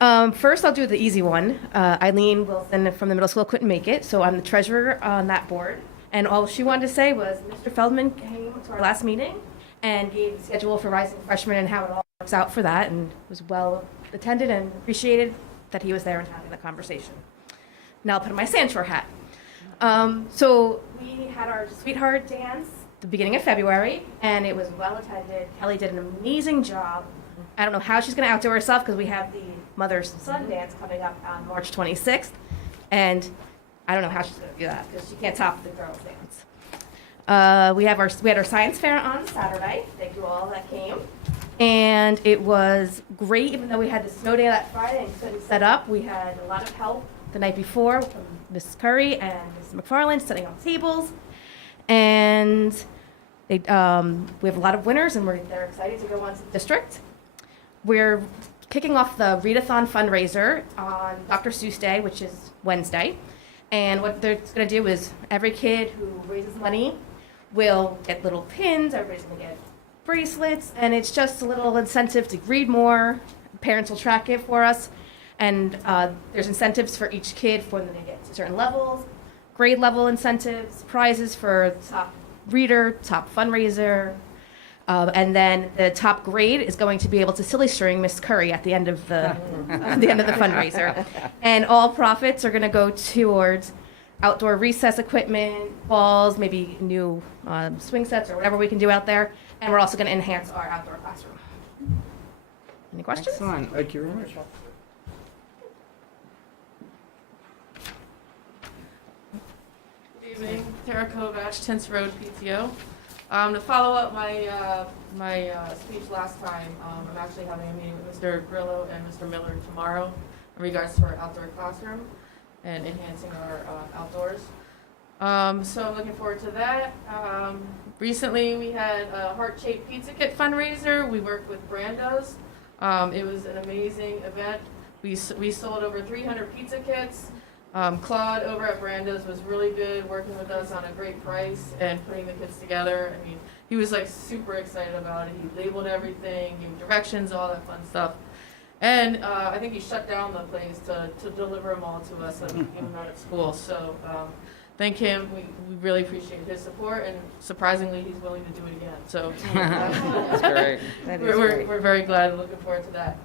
First, I'll do the easy one. Eileen Wilson from the middle school couldn't make it, so I'm the treasurer on that board. And all she wanted to say was Mr. Feldman came to our last meeting and gave the schedule for rising freshmen and how it all works out for that, and was well attended and appreciated that he was there and having the conversation. Now I'll put on my Sandshore hat. So we had our sweetheart dance the beginning of February, and it was well attended. Kelly did an amazing job. I don't know how she's going to outdo herself because we have the mother-son dance coming up on March 26th, and I don't know how she's going to do that because she can't top the girls' dance. We had our science fair on Saturday. Thank you all that came, and it was great. Even though we had the snow day that Friday and couldn't set up, we had a lot of help the night before from Mrs. Curry and Mrs. McFarland setting up tables, and we have a lot of winners, and they're excited to go on to the district. We're kicking off the Readathon fundraiser on Dr. Seuss Day, which is Wednesday. And what they're going to do is every kid who raises money will get little pins, everybody's going to get bracelets, and it's just a little incentive to read more. Parents will track it for us. And there's incentives for each kid for them to get to certain levels, grade level incentives, prizes for top reader, top fundraiser. And then the top grade is going to be able to silly string Miss Curry at the end of the fundraiser. And all profits are going to go towards outdoor recess equipment, balls, maybe new swing sets or whatever we can do out there. And we're also going to enhance our outdoor classroom. Any questions? Excellent. Thank you very much. Good evening, Tara Kovach, 10th Road PTO. To follow up my speech last time, I'm actually having a meeting with Mr. Grillo and Mr. Miller tomorrow in regards to our outdoor classroom and enhancing our outdoors. So I'm looking forward to that. Recently we had a heart-shaped pizza kit fundraiser. We worked with Brando's. It was an amazing event. We sold over 300 pizza kits. Claude over at Brando's was really good, working with us on a great price and putting the kids together. I mean, he was like super excited about it. He labeled everything, gave directions, all that fun stuff. And I think he shut down the place to deliver them all to us so that we could give them out at school. So thank him. We really appreciate his support, and surprisingly, he's willing to do it again. So That's great. we're very glad and looking forward to that.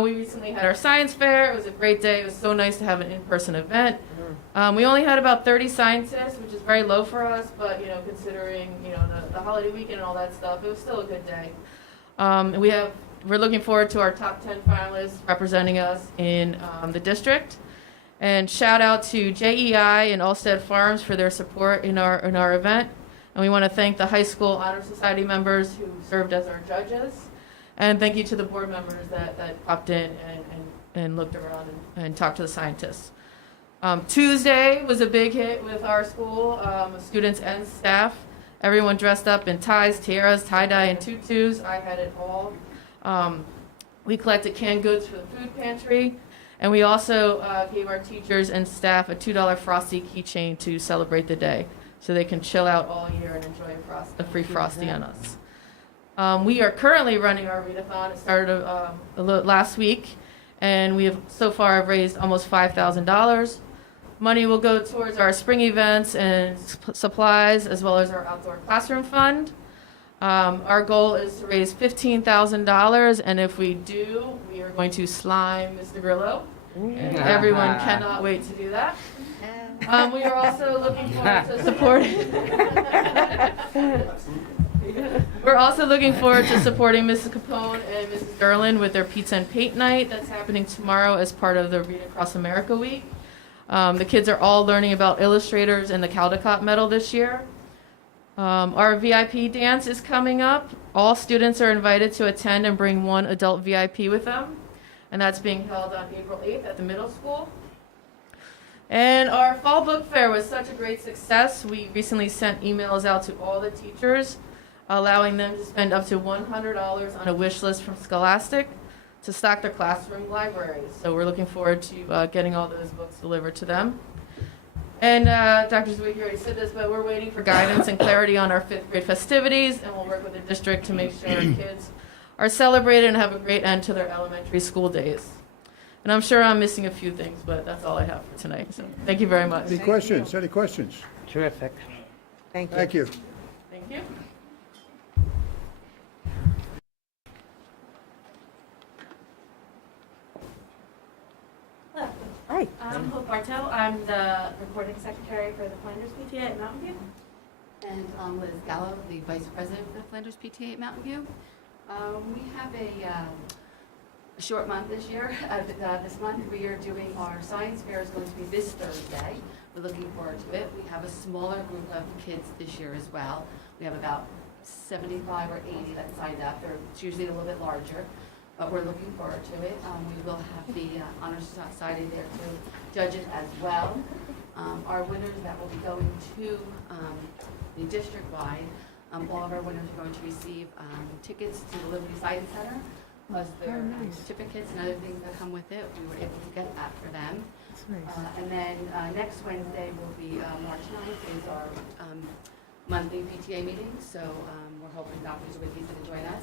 We recently had our science fair. It was a great day. It was so nice to have an in-person event. We only had about 30 scientists, which is very low for us, but considering the holiday weekend and all that stuff, it was still a good day. We're looking forward to our top 10 finalists representing us in the district. And shout out to JEI and Allstead Farms for their support in our event. And we want to thank the high school honor society members who served as our judges. And thank you to the board members that popped in and looked around and talked to the scientists. Tuesday was a big hit with our school, students and staff. Everyone dressed up in ties, tiaras, tie-dye, and tutus. I had it all. We collected canned goods for the food pantry. And we also gave our teachers and staff a $2 Frosty keychain to celebrate the day, so they can chill out all year and enjoy a free Frosty on us. We are currently running our readathon. It started last week, and we have so far raised almost $5,000. Money will go towards our spring events and supplies, as well as our outdoor classroom fund. Our goal is to raise $15,000, and if we do, we are going to slime Mr. Grillo. And everyone cannot wait to do that. We are also looking forward to supporting. We're also looking forward to supporting Mrs. Capone and Mrs. Derlin with their pizza and paint night that's happening tomorrow as part of the Read Across America Week. The kids are all learning about illustrators and the Caldecott Medal this year. Our VIP dance is coming up. All students are invited to attend and bring one adult VIP with them. And that's being held on April 8th at the middle school. And our fall book fair was such a great success. We recently sent emails out to all the teachers, allowing them to spend up to $100 on a wish list from Scholastic to stock their classroom libraries. So we're looking forward to getting all those books delivered to them. And Dr. Zwick already said this, but we're waiting for guidance and clarity on our 5th grade festivities, and we'll work with the district to make sure our kids are celebrated and have a great end to their elementary school days. And I'm sure I'm missing a few things, but that's all I have for tonight. So thank you very much. Any questions? Any questions? Terrific. Thank you. Thank you. Thank you. Hello. Hi. I'm Hope Bartow. I'm the recording secretary for the Flanders PTA at Mountain View. And I'm Liz Gallo, the vice president for the Flanders PTA at Mountain View. We have a short month this year. This month we are doing our science fair. Is going to be this Thursday. We're looking forward to it. We have a smaller group of kids this year as well. We have about 75 or 80 that signed up. It's usually a little bit larger, but we're looking forward to it. We will have the Honor Society there to judge it as well. Our winners that will be going to the district-wide, all of our winners are going to receive tickets to the Liberty Science Center, plus their certificates and other things that come with it. We were able to get that for them. And then next Wednesday will be March 9th is our monthly PTA meeting. So we're hoping Dr. Zwicky's going to join us.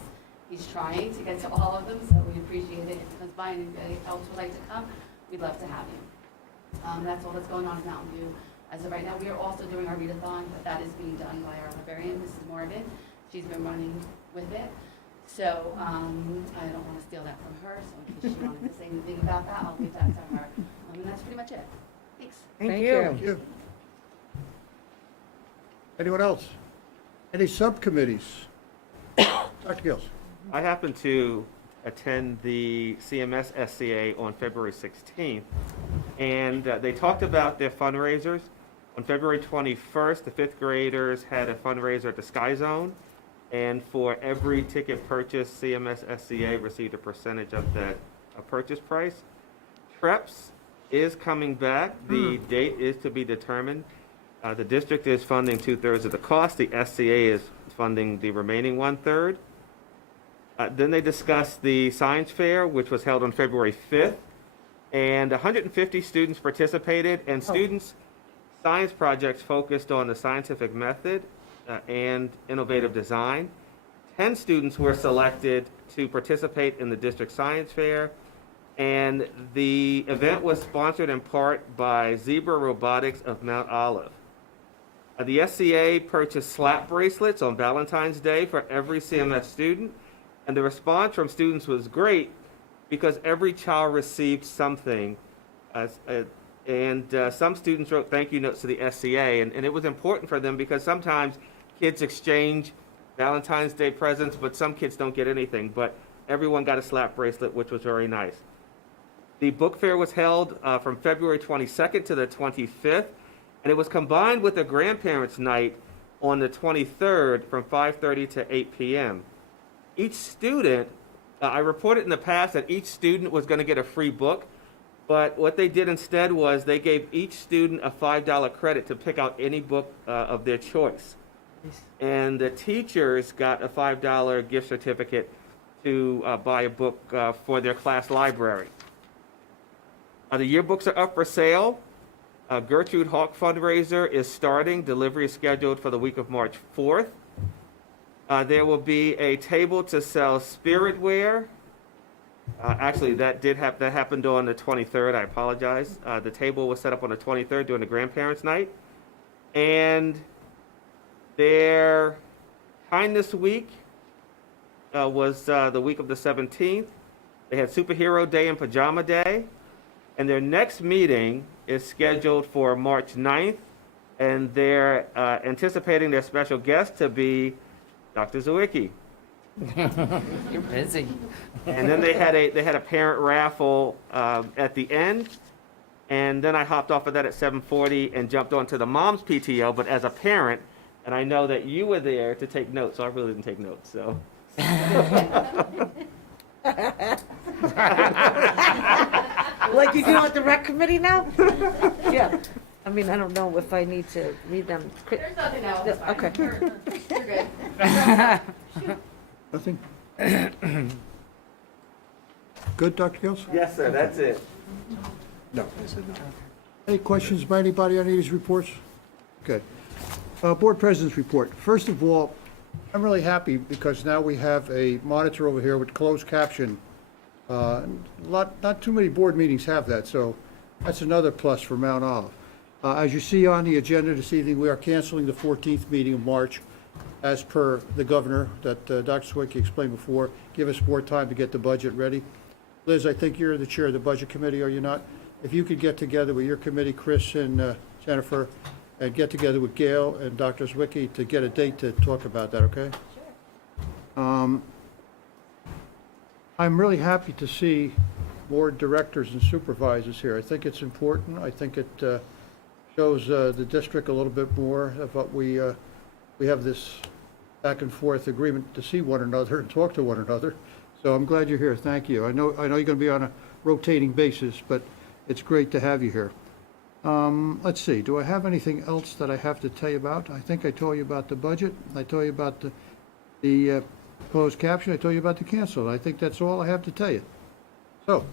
He's trying to get to all of them, so we appreciate it. If he comes by and anybody else would like to come, we'd love to have you. That's all that's going on in Mountain View. As of right now, we are also doing our readathon, but that is being done by our librarian, Mrs. Morgan. She's been running with it. So I don't want to steal that from her, so in case she wanted to say anything about that, I'll leave that to her. And that's pretty much it. Thanks. Thank you. Thank you. Anyone else? Any subcommittees? Dr. Gills. I happened to attend the CMS SCA on February 16th, and they talked about their fundraisers. On February 21st, the 5th graders had a fundraiser at the Sky Zone, and for every ticket purchased, CMS SCA received a percentage of that purchase price. Preps is coming back. The date is to be determined. The district is funding 2/3 of the cost. The SCA is funding the remaining 1/3. Then they discussed the science fair, which was held on February 5th. And 150 students participated, and students' science projects focused on the scientific method and innovative design. 10 students were selected to participate in the district science fair, and the event was sponsored in part by Zebra Robotics of Mount Olive. The SCA purchased slap bracelets on Valentine's Day for every CMS student, and the response from students was great because every child received something. Some students wrote thank you notes to the SCA, and it was important for them because sometimes kids exchange Valentine's Day presents, but some kids don't get anything. But everyone got a slap bracelet, which was very nice. The book fair was held from February 22nd to the 25th, and it was combined with a grandparents' night on the 23rd from 5:30 to 8 p.m. Each student, I reported in the past that each student was going to get a free book, but what they did instead was they gave each student a $5 credit to pick out any book of their choice. And the teachers got a $5 gift certificate to buy a book for their class library. The yearbooks are up for sale. Gertrude Hawk fundraiser is starting. Delivery is scheduled for the week of March 4th. There will be a table to sell spiritware. Actually, that happened on the 23rd. I apologize. The table was set up on the 23rd during the grandparents' night. And their kindness week was the week of the 17th. They had Superhero Day and Pajama Day. And their next meeting is scheduled for March 9th. And they're anticipating their special guest to be Dr. Zawicki. You're busy. And then they had a parent raffle at the end. And then I hopped off of that at 7:40 and jumped onto the mom's PTO, but as a parent, and I know that you were there to take notes, so I really didn't take notes, so. Like you do at the rec committee now? Yeah. I mean, I don't know if I need to read them. There's nothing else. It's fine. Okay. You're good. Nothing? Good, Dr. Gills? Yes, sir, that's it. No. Any questions by anybody on any of these reports? Okay. Board President's report. First of all, I'm really happy because now we have a monitor over here with closed caption. Not too many board meetings have that, so that's another plus for Mount Olive. As you see on the agenda this evening, we are canceling the 14th meeting of March as per the governor that Dr. Swicki explained before. Give us more time to get the budget ready. Liz, I think you're the chair of the budget committee, are you not? If you could get together with your committee, Chris and Jennifer, and get together with Gail and Dr. Swicki to get a date to talk about that, okay? Sure. I'm really happy to see more directors and supervisors here. I think it's important. I think it shows the district a little bit more of what we have this back and forth agreement to see one another and talk to one another. So I'm glad you're here. Thank you. I know you're going to be on a rotating basis, but it's great to have you here. Let's see. Do I have anything else that I have to tell you about? I think I told you about the budget. I told you about the closed caption. I told you about the cancel. I think that's all I have to tell you. So,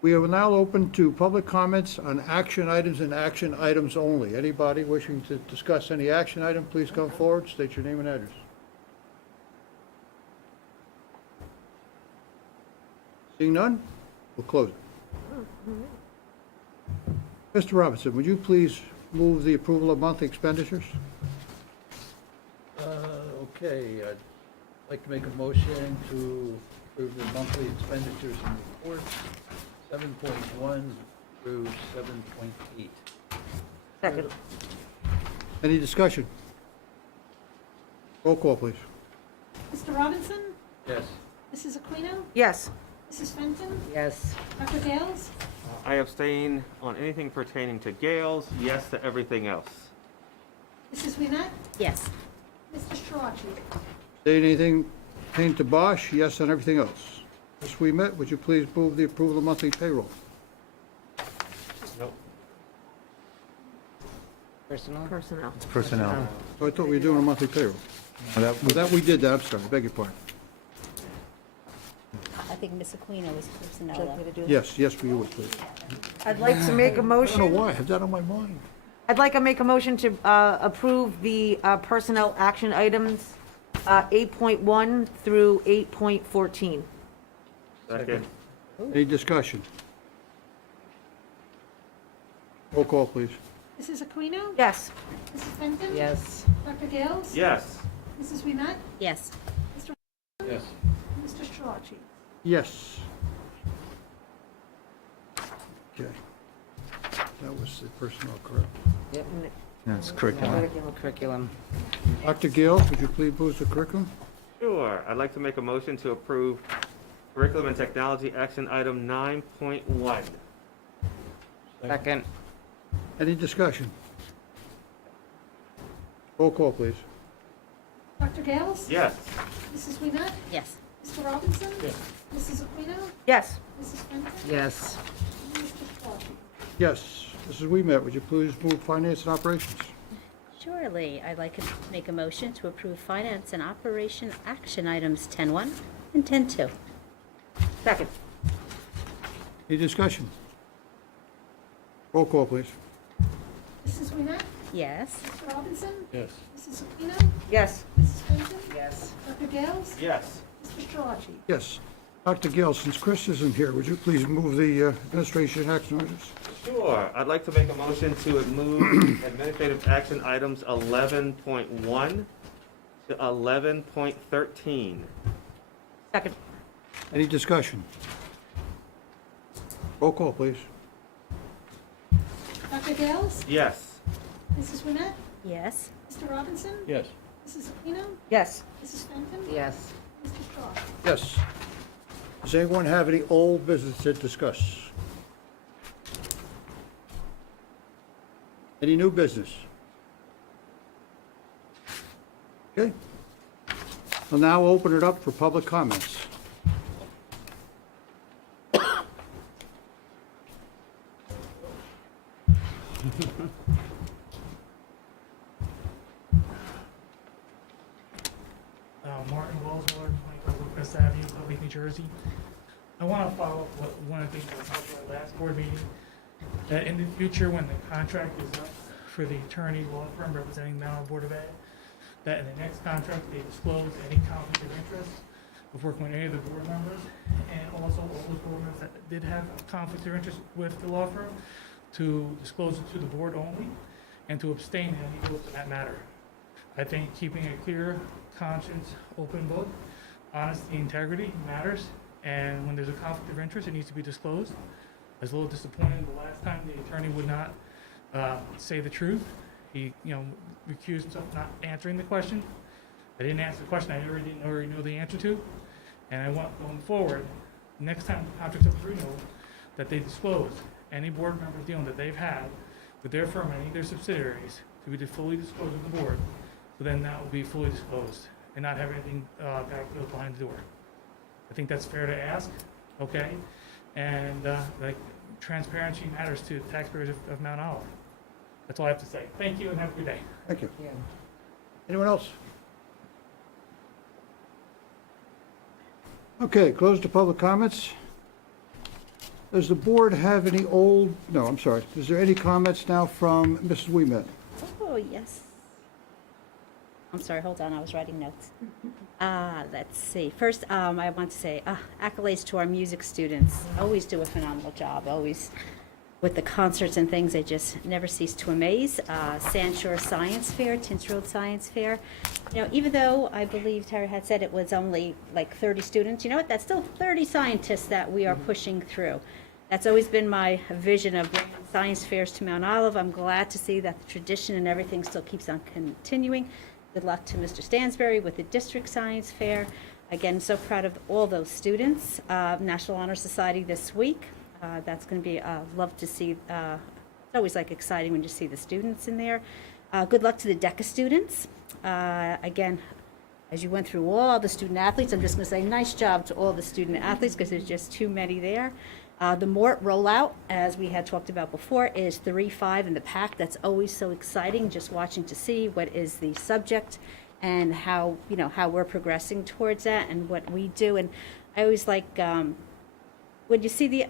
we are now open to public comments on action items and action items only. Anybody wishing to discuss any action item, please come forward, state your name and address. Seeing none, we'll close it. Mr. Robinson, would you please move the approval of monthly expenditures? Okay, I'd like to make a motion to approve the monthly expenditures and reports, 7.1 through 7.8. Second. Any discussion? Roll call, please. Mr. Robinson? Yes. Mrs. Aquino? Yes. Mrs. Fenton? Yes. Dr. Gales? I abstain on anything pertaining to Gales, yes to everything else. Mrs. Wiemet? Yes. Mr. Chouachi? Say anything pertaining to Bosch, yes on everything else. Ms. Ouimet, would you please move the approval of monthly payroll? Nope. Personnel? Personnel. It's personnel. Oh, I thought we were doing a monthly payroll. Well, that we did that, I'm sorry, I beg your pardon. think Ms. Aquino is personnel. Would you like me to do that? Yes, we would, please. I'd like to make a I don't motion. know why, I have that on my mind. I'd like to make a motion to approve the personnel action items 8.1 through 8.14. Second. Any discussion? Roll call, please. Mrs. Aquino? Yes. Mrs. Fenton? Yes. Dr. Gales? Yes. Mrs. Wiemet? Yes. Mr. Yes. Mr. Strachey? Yes. Okay. That was the personnel, correct? Yep. That's Curriculum. Dr. Gill, would you please move the curriculum? Sure. I'd like to make a motion to approve curriculum and technology action item 9.1. Second. Any discussion? Roll call, please. Dr. Gales? Yes. Mrs. Wiemet? Yes. Mr. Robinson? Yes. Mrs. Aquino? Yes. Mrs. Fenton? Yes. And Mr. Strachey? Yes. Mrs. Wiemet, would you please move finance and operations? Surely, I'd like to make a motion to approve finance and operation action items 10.1 and 10.2. Second. Any discussion? Roll call, please. Mrs. Wiemet? Yes. Mr. Robinson? Yes. Mrs. Aquino? Yes. Mrs. Fenton? Yes. Dr. Gales? Yes. Mr. Strachey? Yes. Dr. Gill, since Chris isn't here, would you please move the administration action items? Sure. I'd like to make a motion to move administrative action items 11.1 to 11.13. Second. Any discussion? Roll call, please. Dr. Gales? Yes. Mrs. Wiemet? Yes. Mr. Robinson? Yes. Mrs. Aquino? Yes. Mrs. Fenton? Yes. Mr. Strachey? Yes. Does anyone have any old business to discuss? Any new business? Okay. I'll now open it up for public comments. Martin Wellsmore, 24 West Avenue, Covey, New Jersey. I want to follow up with one of the things that was talked about last board meeting, that in the future, when the contract is up for the attorney law firm representing Mount Board of Ed, that in the next contract, they disclose any conflict of interest of working with any of the board members, and also all those board members that did have a conflict of interest with the law firm, to disclose it to the board only, and to abstain in any votes in that matter. I think keeping a clear conscience, open book, honesty, integrity matters, and when there's a conflict of interest, it needs to be disclosed. I was a little disappointed the last time the attorney would not say the truth. He, recused himself, not answering the question. I didn't answer the question I already know the answer to, and I want going forward, next time the contract's up for renewal, that they disclose any board members dealing that they've had with their firm and any of their subsidiaries to be fully disclosed to the board. So then that will be fully disclosed and not have anything backfilled behind the door. I think that's fair to ask, okay? And transparency matters to the taxpayers of Mount Olive. That's all I have to say. Thank you and have a good day. Thank you. Anyone else? Okay, close to public comments. Does the board have any is there any comments now from Mrs. Wiemet? Oh, yes. I'm sorry, hold on, I was writing notes. Let's see. First, I want to say accolades to our music students. Always do a phenomenal job, always. With the concerts and things, they just never cease to amaze. Sand Shore Science Fair, Tints Road Science Fair. Even though I believe Terry had said it was only like 30 students, you know what? That's still 30 scientists that we are pushing through. That's always been my vision of bringing science fairs to Mount Olive. I'm glad to see that the tradition and everything still keeps on continuing. Good luck to Mr. Stansberry with the District Science Fair. Again, so proud of all those students. National Honor Society this week. That's going to be, love to see, it's always exciting when you see the students in there. Good luck to the DECA students. Again, as you went through all the student athletes, I'm just going to say nice job to all the student athletes because there's just too many there. The Mort rollout, as we had talked about before, is 3-5 in the pack. That's always so exciting, just watching to see what is the subject and how, you know, how we're progressing towards that and what we do. And I always like, when you see the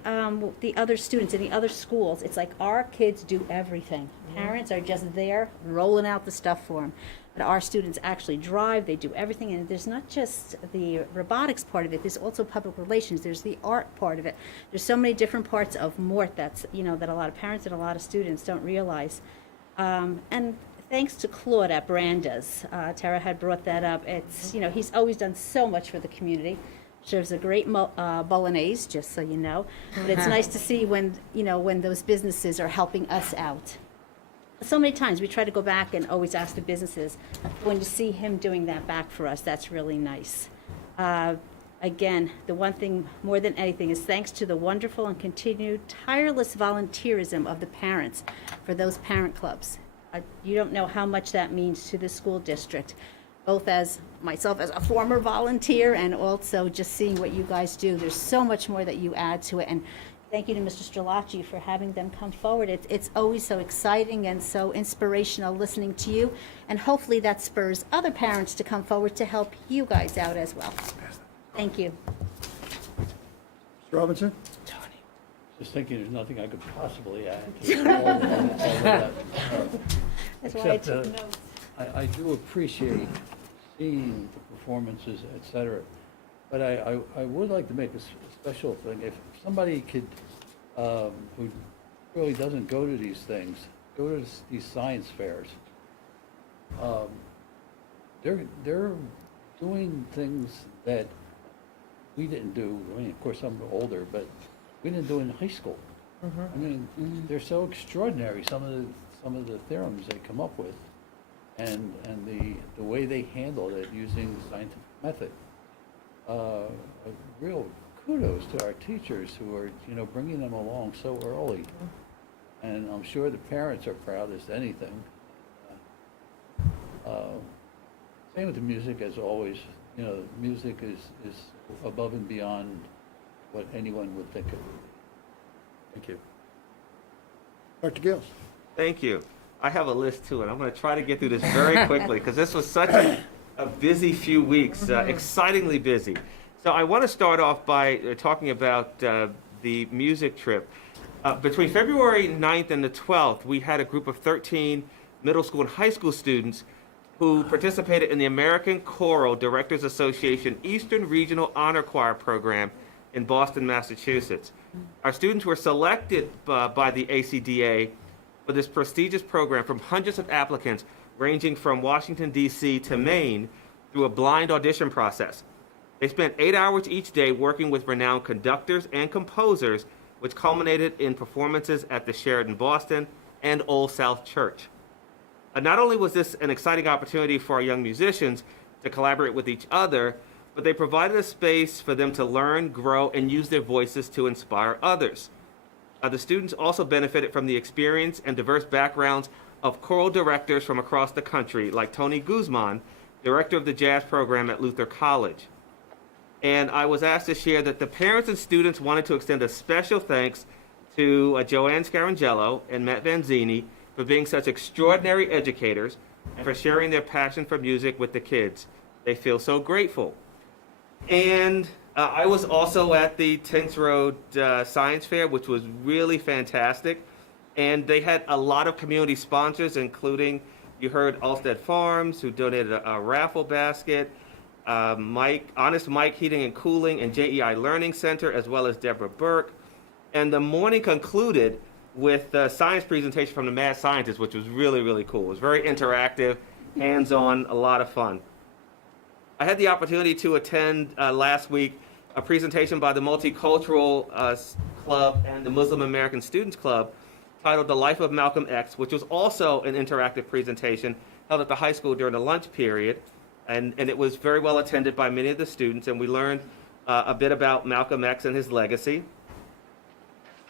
other students in the other schools, it's like our kids do everything. Parents are just there rolling out the stuff for them. But our students actually drive, they do everything, and there's not just the robotics part of it, there's also public relations, there's the art part of it. There's so many different parts of MORT that's, you know, that a lot of parents and a lot of students don't realize. And thanks to Claude at Branda's, Tara had brought that up. It's, you know, he's always done so much for the community. Serves a great bolognese, just so you know. But it's nice to see when, you know, when those businesses are helping us out. So many times we try to go back and always ask the businesses. When you see him doing that back for us, that's really nice. Again, the one thing more than anything is thanks to the wonderful and continued tireless volunteerism of the parents for those parent clubs. You don't know how much that means to the school district, both as myself as a former volunteer and also just seeing what you guys do. There's so much more that you add to it. And thank you to Mr. Strelacci for having them come forward. It's always so exciting and so inspirational listening to you. And hopefully that spurs other parents to come forward to help you guys out as well. Thank you. Mr. Robinson? Just thinking there's nothing I could possibly add to all of that. That's why I Except, took notes. I do appreciate seeing the performances, et cetera. But I would like to make a special thing. If somebody could, who really doesn't go to these things, go to these science fairs. They're doing things that we didn't do. I mean, of course, I'm older, but we didn't do in high school. I mean, they're so extraordinary. Some of the theorems they come up with, and the way they handled it using the scientific method. A real kudos to our teachers who are, you know, bringing them along so early. And I'm sure the parents are proud as anything. Same with the music as always. You know, music is above and beyond what anyone would think it would be. Thank you. Dr. Gales? Thank you. I have a list too, and I'm going to try to get through this very quickly because this was such a busy few weeks, excitingly busy. So I want to start off by talking about the music trip. Between February 9th and the 12th, we had a group of 13 middle school and high school students who participated in the American Choral Directors Association Eastern Regional Honor Choir Program in Boston, Massachusetts. Our students were selected by the ACDA for this prestigious program from hundreds of applicants ranging from Washington, D.C. to Maine through a blind audition process. They spent 8 hours each day working with renowned conductors and composers, which culminated in performances at the Sheraton Boston and Old South Church. Not only was this an exciting opportunity for our young musicians to collaborate with each other, but they provided a space for them to learn, grow, and use their voices to inspire others. The students also benefited from the experience and diverse backgrounds of choral directors from across the country, like Tony Guzman, director of the jazz program at Luther College. And I was asked to share that the parents and students wanted to extend a special thanks to Joanne Scarangello and Matt Vanzini for being such extraordinary educators and for sharing their passion for music with the kids. They feel so grateful. And I was also at the Tinks Road Science Fair, which was really fantastic. And they had a lot of community sponsors, including, you heard Allstead Farms, who donated a raffle basket, Honest Mike Heating and Cooling, and JEI Learning Center, as well as Deborah Burke. And the morning concluded with a science presentation from the Mad Scientist, which was really, really cool. It was very interactive, hands-on, a lot of fun. I had the opportunity to attend last week a presentation by the Multicultural Club and the Muslim American Students Club titled The Life of Malcolm X, which was also an interactive presentation held at the high school during the lunch period. And it was very well attended by many of the students, and we learned a bit about Malcolm X and his legacy.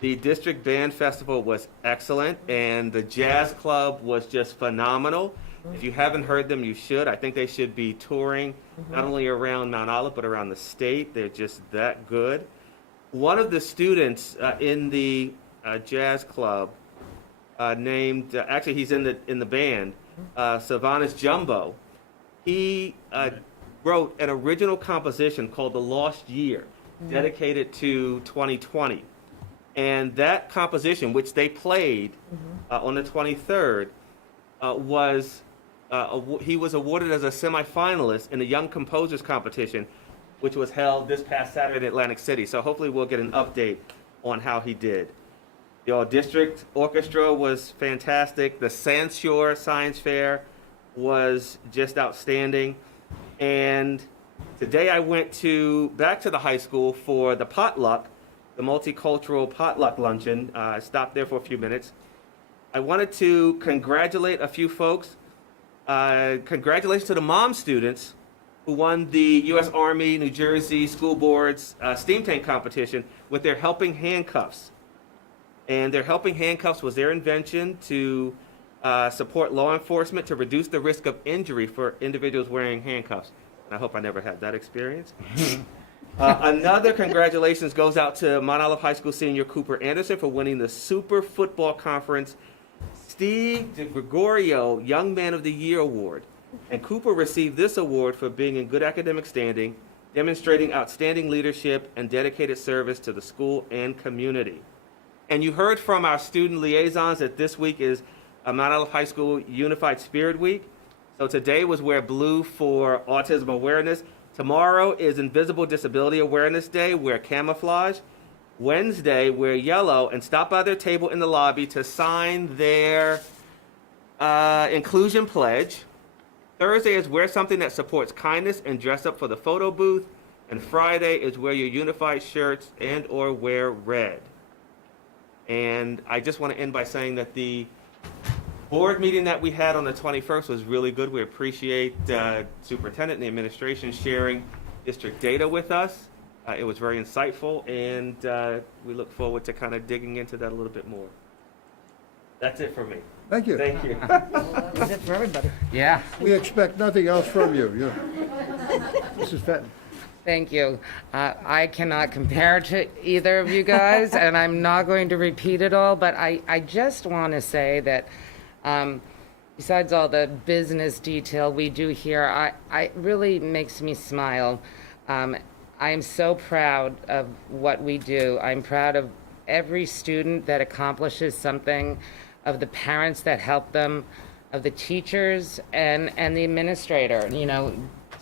The District Band Festival was excellent, and the Jazz Club was just phenomenal. If you haven't heard them, you should. I think they should be touring not only around Mount Olive, but around the state. They're just that good. One of the students in the Jazz Club named, actually he's in the band, Sylvanus Jumbo. he wrote an original composition called The Lost Year, dedicated to 2020. And that composition, which they played on the 23rd, he was awarded as a semifinalist in the Young Composers Competition, which was held this past Saturday in Atlantic City. So hopefully we'll get an update on how he did. The all-district orchestra was fantastic. The Sand Shore Science Fair was just outstanding. And today I went back to the high school for the potluck, the multicultural potluck luncheon. I stopped there for a few minutes. I wanted to congratulate a few folks. Congratulations to the mom students who won the U.S. Army New Jersey School Board's steam tank competition with their helping handcuffs. And their helping handcuffs was their invention to support law enforcement to reduce the risk of injury for individuals wearing handcuffs. And I hope I never had that experience. Another congratulations goes out to Mount Olive High School senior Cooper Anderson for winning the Super Football Conference Steve DeGregorio Young Man of the Year Award. And Cooper received this award for being in good academic standing, demonstrating outstanding leadership and dedicated service to the school and community. And you heard from our student liaisons that this week is Mount Olive High School Unified Spirit Week. So today was Wear Blue for Autism Awareness. Tomorrow is Invisible Disability Awareness Day, wear camouflage. Wednesday, wear yellow and stop by their table in the lobby to sign their inclusion pledge. Thursday is wear something that supports kindness and dress up for the photo booth. And Friday is wear your unified shirts and or wear red. And I just want to end by saying that the board meeting that we had on the 21st was really good. We appreciate Superintendent and the administration sharing district data with us. It was very insightful, and we look forward to kind of digging into that a little bit more. That's it for me. Thank you. Thank you. That's it for everybody. Yeah, We expect nothing else from you. Mrs. Fenton. Thank you. I cannot compare to either of you guys, and I'm not going to repeat it all, but I just want to say that besides all the business detail we do here, it really makes me smile. I am so proud of what we do. I'm proud of every student that accomplishes something, of the parents that help them, of the teachers and the administrator,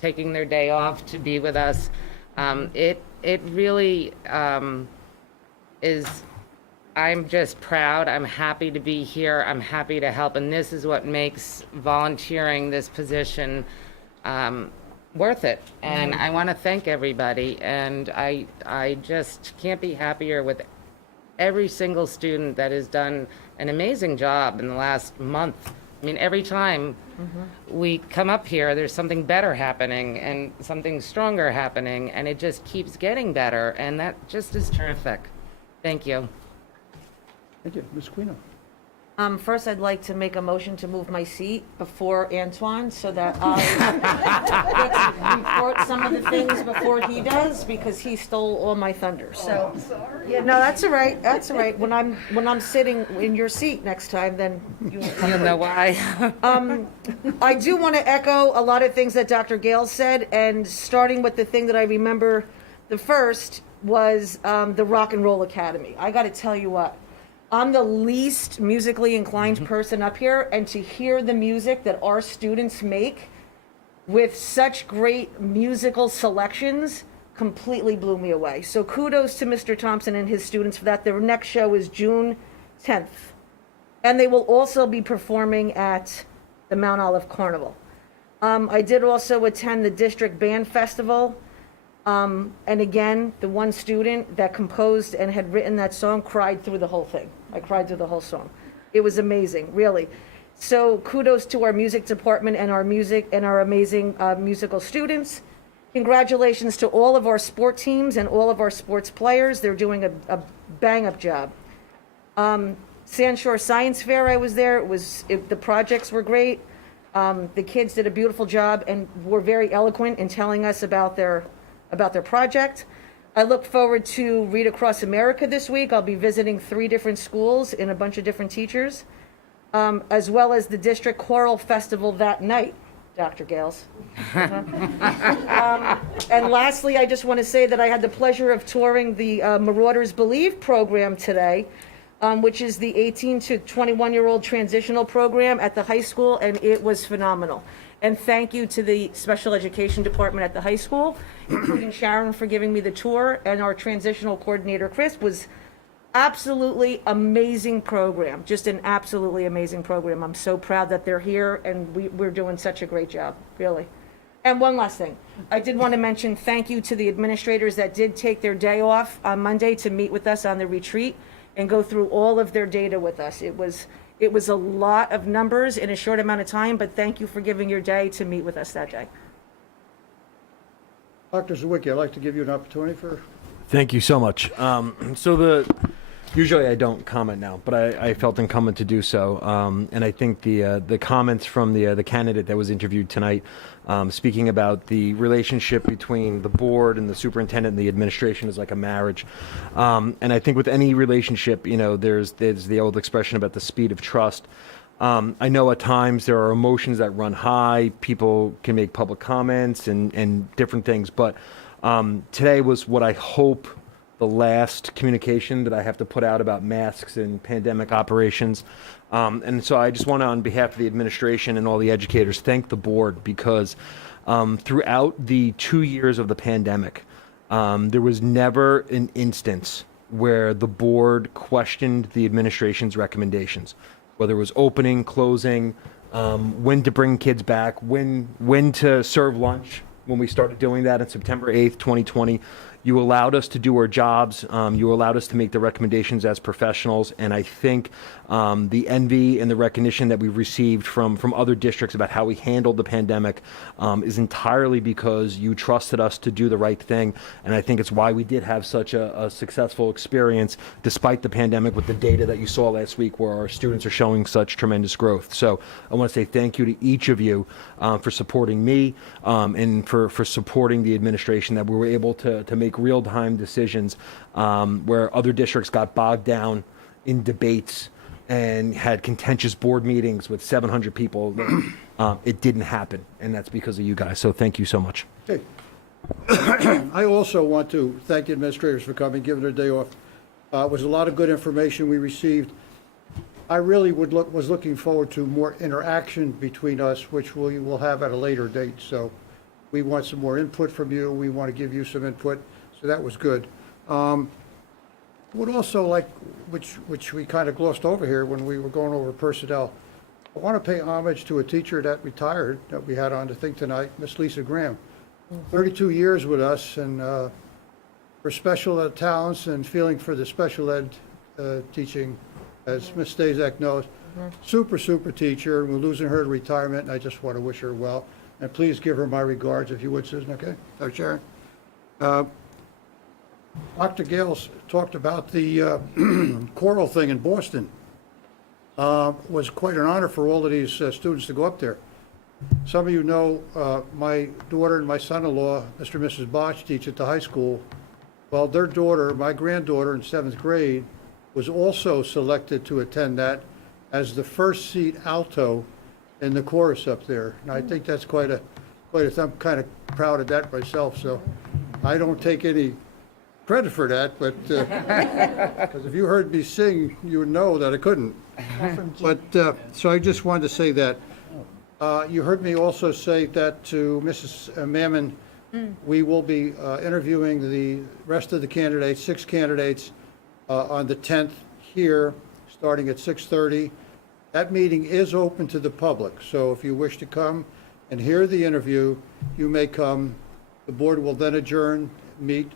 taking their day off to be with us. It really is, I'm just proud. I'm happy to be here. I'm happy to help. And this is what makes volunteering this position worth it. And I want to thank everybody. And I just can't be happier with every single student that has done an amazing job in the last month. I mean, every time we come up here, there's something better happening and something stronger happening, and it just keeps getting better, and that just is terrific. Thank you. Thank you. Ms. Quino. First, I'd like to make a motion to move my seat before Antoine so that I get to report some of the things before he does, because he stole all my thunder. So, yeah, no, that's all right. That's all right. When I'm sitting in your seat next time, then You'll know why. I do want to echo a lot of things that Dr. Gale said, and starting with the thing that I remember the first was the Rock and Roll Academy. I got to tell you what. I'm the least musically inclined person up here, and to hear the music that our students make with such great musical selections completely blew me away. So kudos to Mr. Thompson and his students for that. Their next show is June 10th, and they will also be performing at the Mount Olive Carnival. I did also attend the District Band Festival. And again, the one student that composed and had written that song cried through the whole thing. I cried through the whole song. It was amazing, really. So kudos to our music department and our amazing musical students. Congratulations to all of our sport teams and all of our sports players. They're doing a bang-up job. Sand Shore Science Fair, I was there. The projects were great. The kids did a beautiful job and were very eloquent in telling us about their project. I look forward to Read Across America this week. I'll be visiting 3 different schools and a bunch of different teachers, as well as the District Choral Festival that night. Dr. Gales. And lastly, I just want to say that I had the pleasure of touring the Marauders Believe program today, which is the 18 to 21-year-old transitional program at the high school, and it was phenomenal. And thank you to the special education department at the high school, including Sharon for giving me the tour, and our transitional coordinator, Chris, was absolutely amazing program, just an absolutely amazing program. I'm so proud that they're here, and we're doing such a great job, really. And one last thing, I did want to mention thank you to the administrators that did take their day off on Monday to meet with us on the retreat and go through all of their data with us. It was a lot of numbers in a short amount of time, but thank you for giving your day to meet with us that day. Dr. Zawicki, I'd like to give you an opportunity for... Thank you so much. Usually I don't comment now, but I felt incumbent to do so. And I think the comments from the candidate that was interviewed tonight, speaking about the relationship between the board and the superintendent and the administration is like a marriage. And I think with any relationship, you know, there's the old expression about the speed of trust. I know at times there are emotions that run high. People can make public comments and different things, but today was what I hope the last communication that I have to put out about masks and pandemic operations. And so I just want to, on behalf of the administration and all the educators, thank the board because throughout the 2 years of the pandemic, there was never an instance where the board questioned the administration's recommendations, whether it was opening, closing, when to bring kids back, when to serve lunch. When we started doing that on September 8th, 2020, you allowed us to do our jobs. You allowed us to make the recommendations as professionals. And I think the envy and the recognition that we've received from other districts about how we handled the pandemic is entirely because you trusted us to do the right thing. And I think it's why we did have such a successful experience despite the pandemic with the data that you saw last week where our students are showing such tremendous growth. So I want to say thank you to each of you for supporting me and for supporting the administration, that we were able to make real-time decisions where other districts got bogged down in debates and had contentious board meetings with 700 people. It didn't happen, and that's because of you guys. So thank you so much. Okay. I also want to thank the administrators for coming, giving their day off. It was a lot of good information we received. I really was looking forward to more interaction between us, which we will have at a later date. So we want some more input from you. We want to give you some input. So that was good. Would also like, which we kind of glossed over here when we were going over personnel, I want to pay homage to a teacher that retired that we had on the thing tonight, Miss Lisa Graham. 32 years with us, and her special ed talents and feeling for the special ed teaching, as Ms. Stazak knows. Super teacher. We're losing her to retirement, and I just want to wish her well. And please give her my regards, if you would, Susan, okay? Dr. Sharon. Dr. Gales talked about the choral thing in Boston. Was quite an honor for all of these students to go up there. Some of you know my daughter and my son-in-law, Mr. and Mrs. Botch, teach at the high school. Well, their daughter, my granddaughter in 7th grade, was also selected to attend that as the first seat alto in the chorus up there. And I think that's quite a I'm kind of proud of that myself, so I don't take any credit for that, but because if you heard me sing, you would know that I couldn't. But so I just wanted to say that. You heard me also say that to Mrs. Mammon. We will be interviewing the rest of the candidates, 6 candidates, on the 10th here, starting at 6:30. That meeting is open to the public, so if you wish to come and hear the interview, you may come. The board will then adjourn, meet,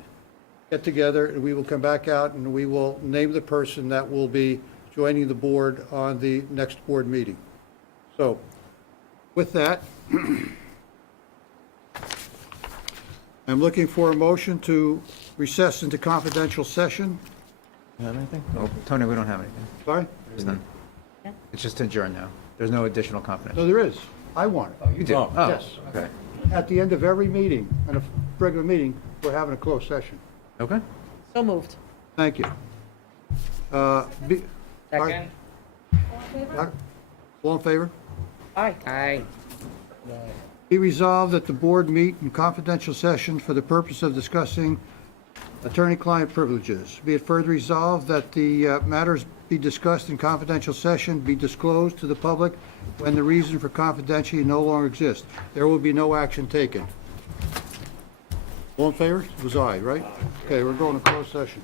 get together, and we will come back out and we will name the person that will be joining the board on the next board meeting. So, with that, I'm looking for a motion to recess into confidential session. You have anything? Oh, Tony, we don't have anything. Sorry? There's none. It's just adjourned now. There's no additional confidence. No, there is. I want it. Oh, you do? Oh, yes. Okay. At the end of every meeting, in a regular meeting, we're having a closed session. Okay. So moved. Thank you. Second. All in favor? Aye. Aye. Be resolved that the board meet in confidential session for the purpose of discussing attorney-client privileges. Be it further resolved that the matters be discussed in confidential session be disclosed to the public when the reason for confidentiality no longer exists. There will be no action taken. All in favor? It was aye, right? Okay, we're going to closed session.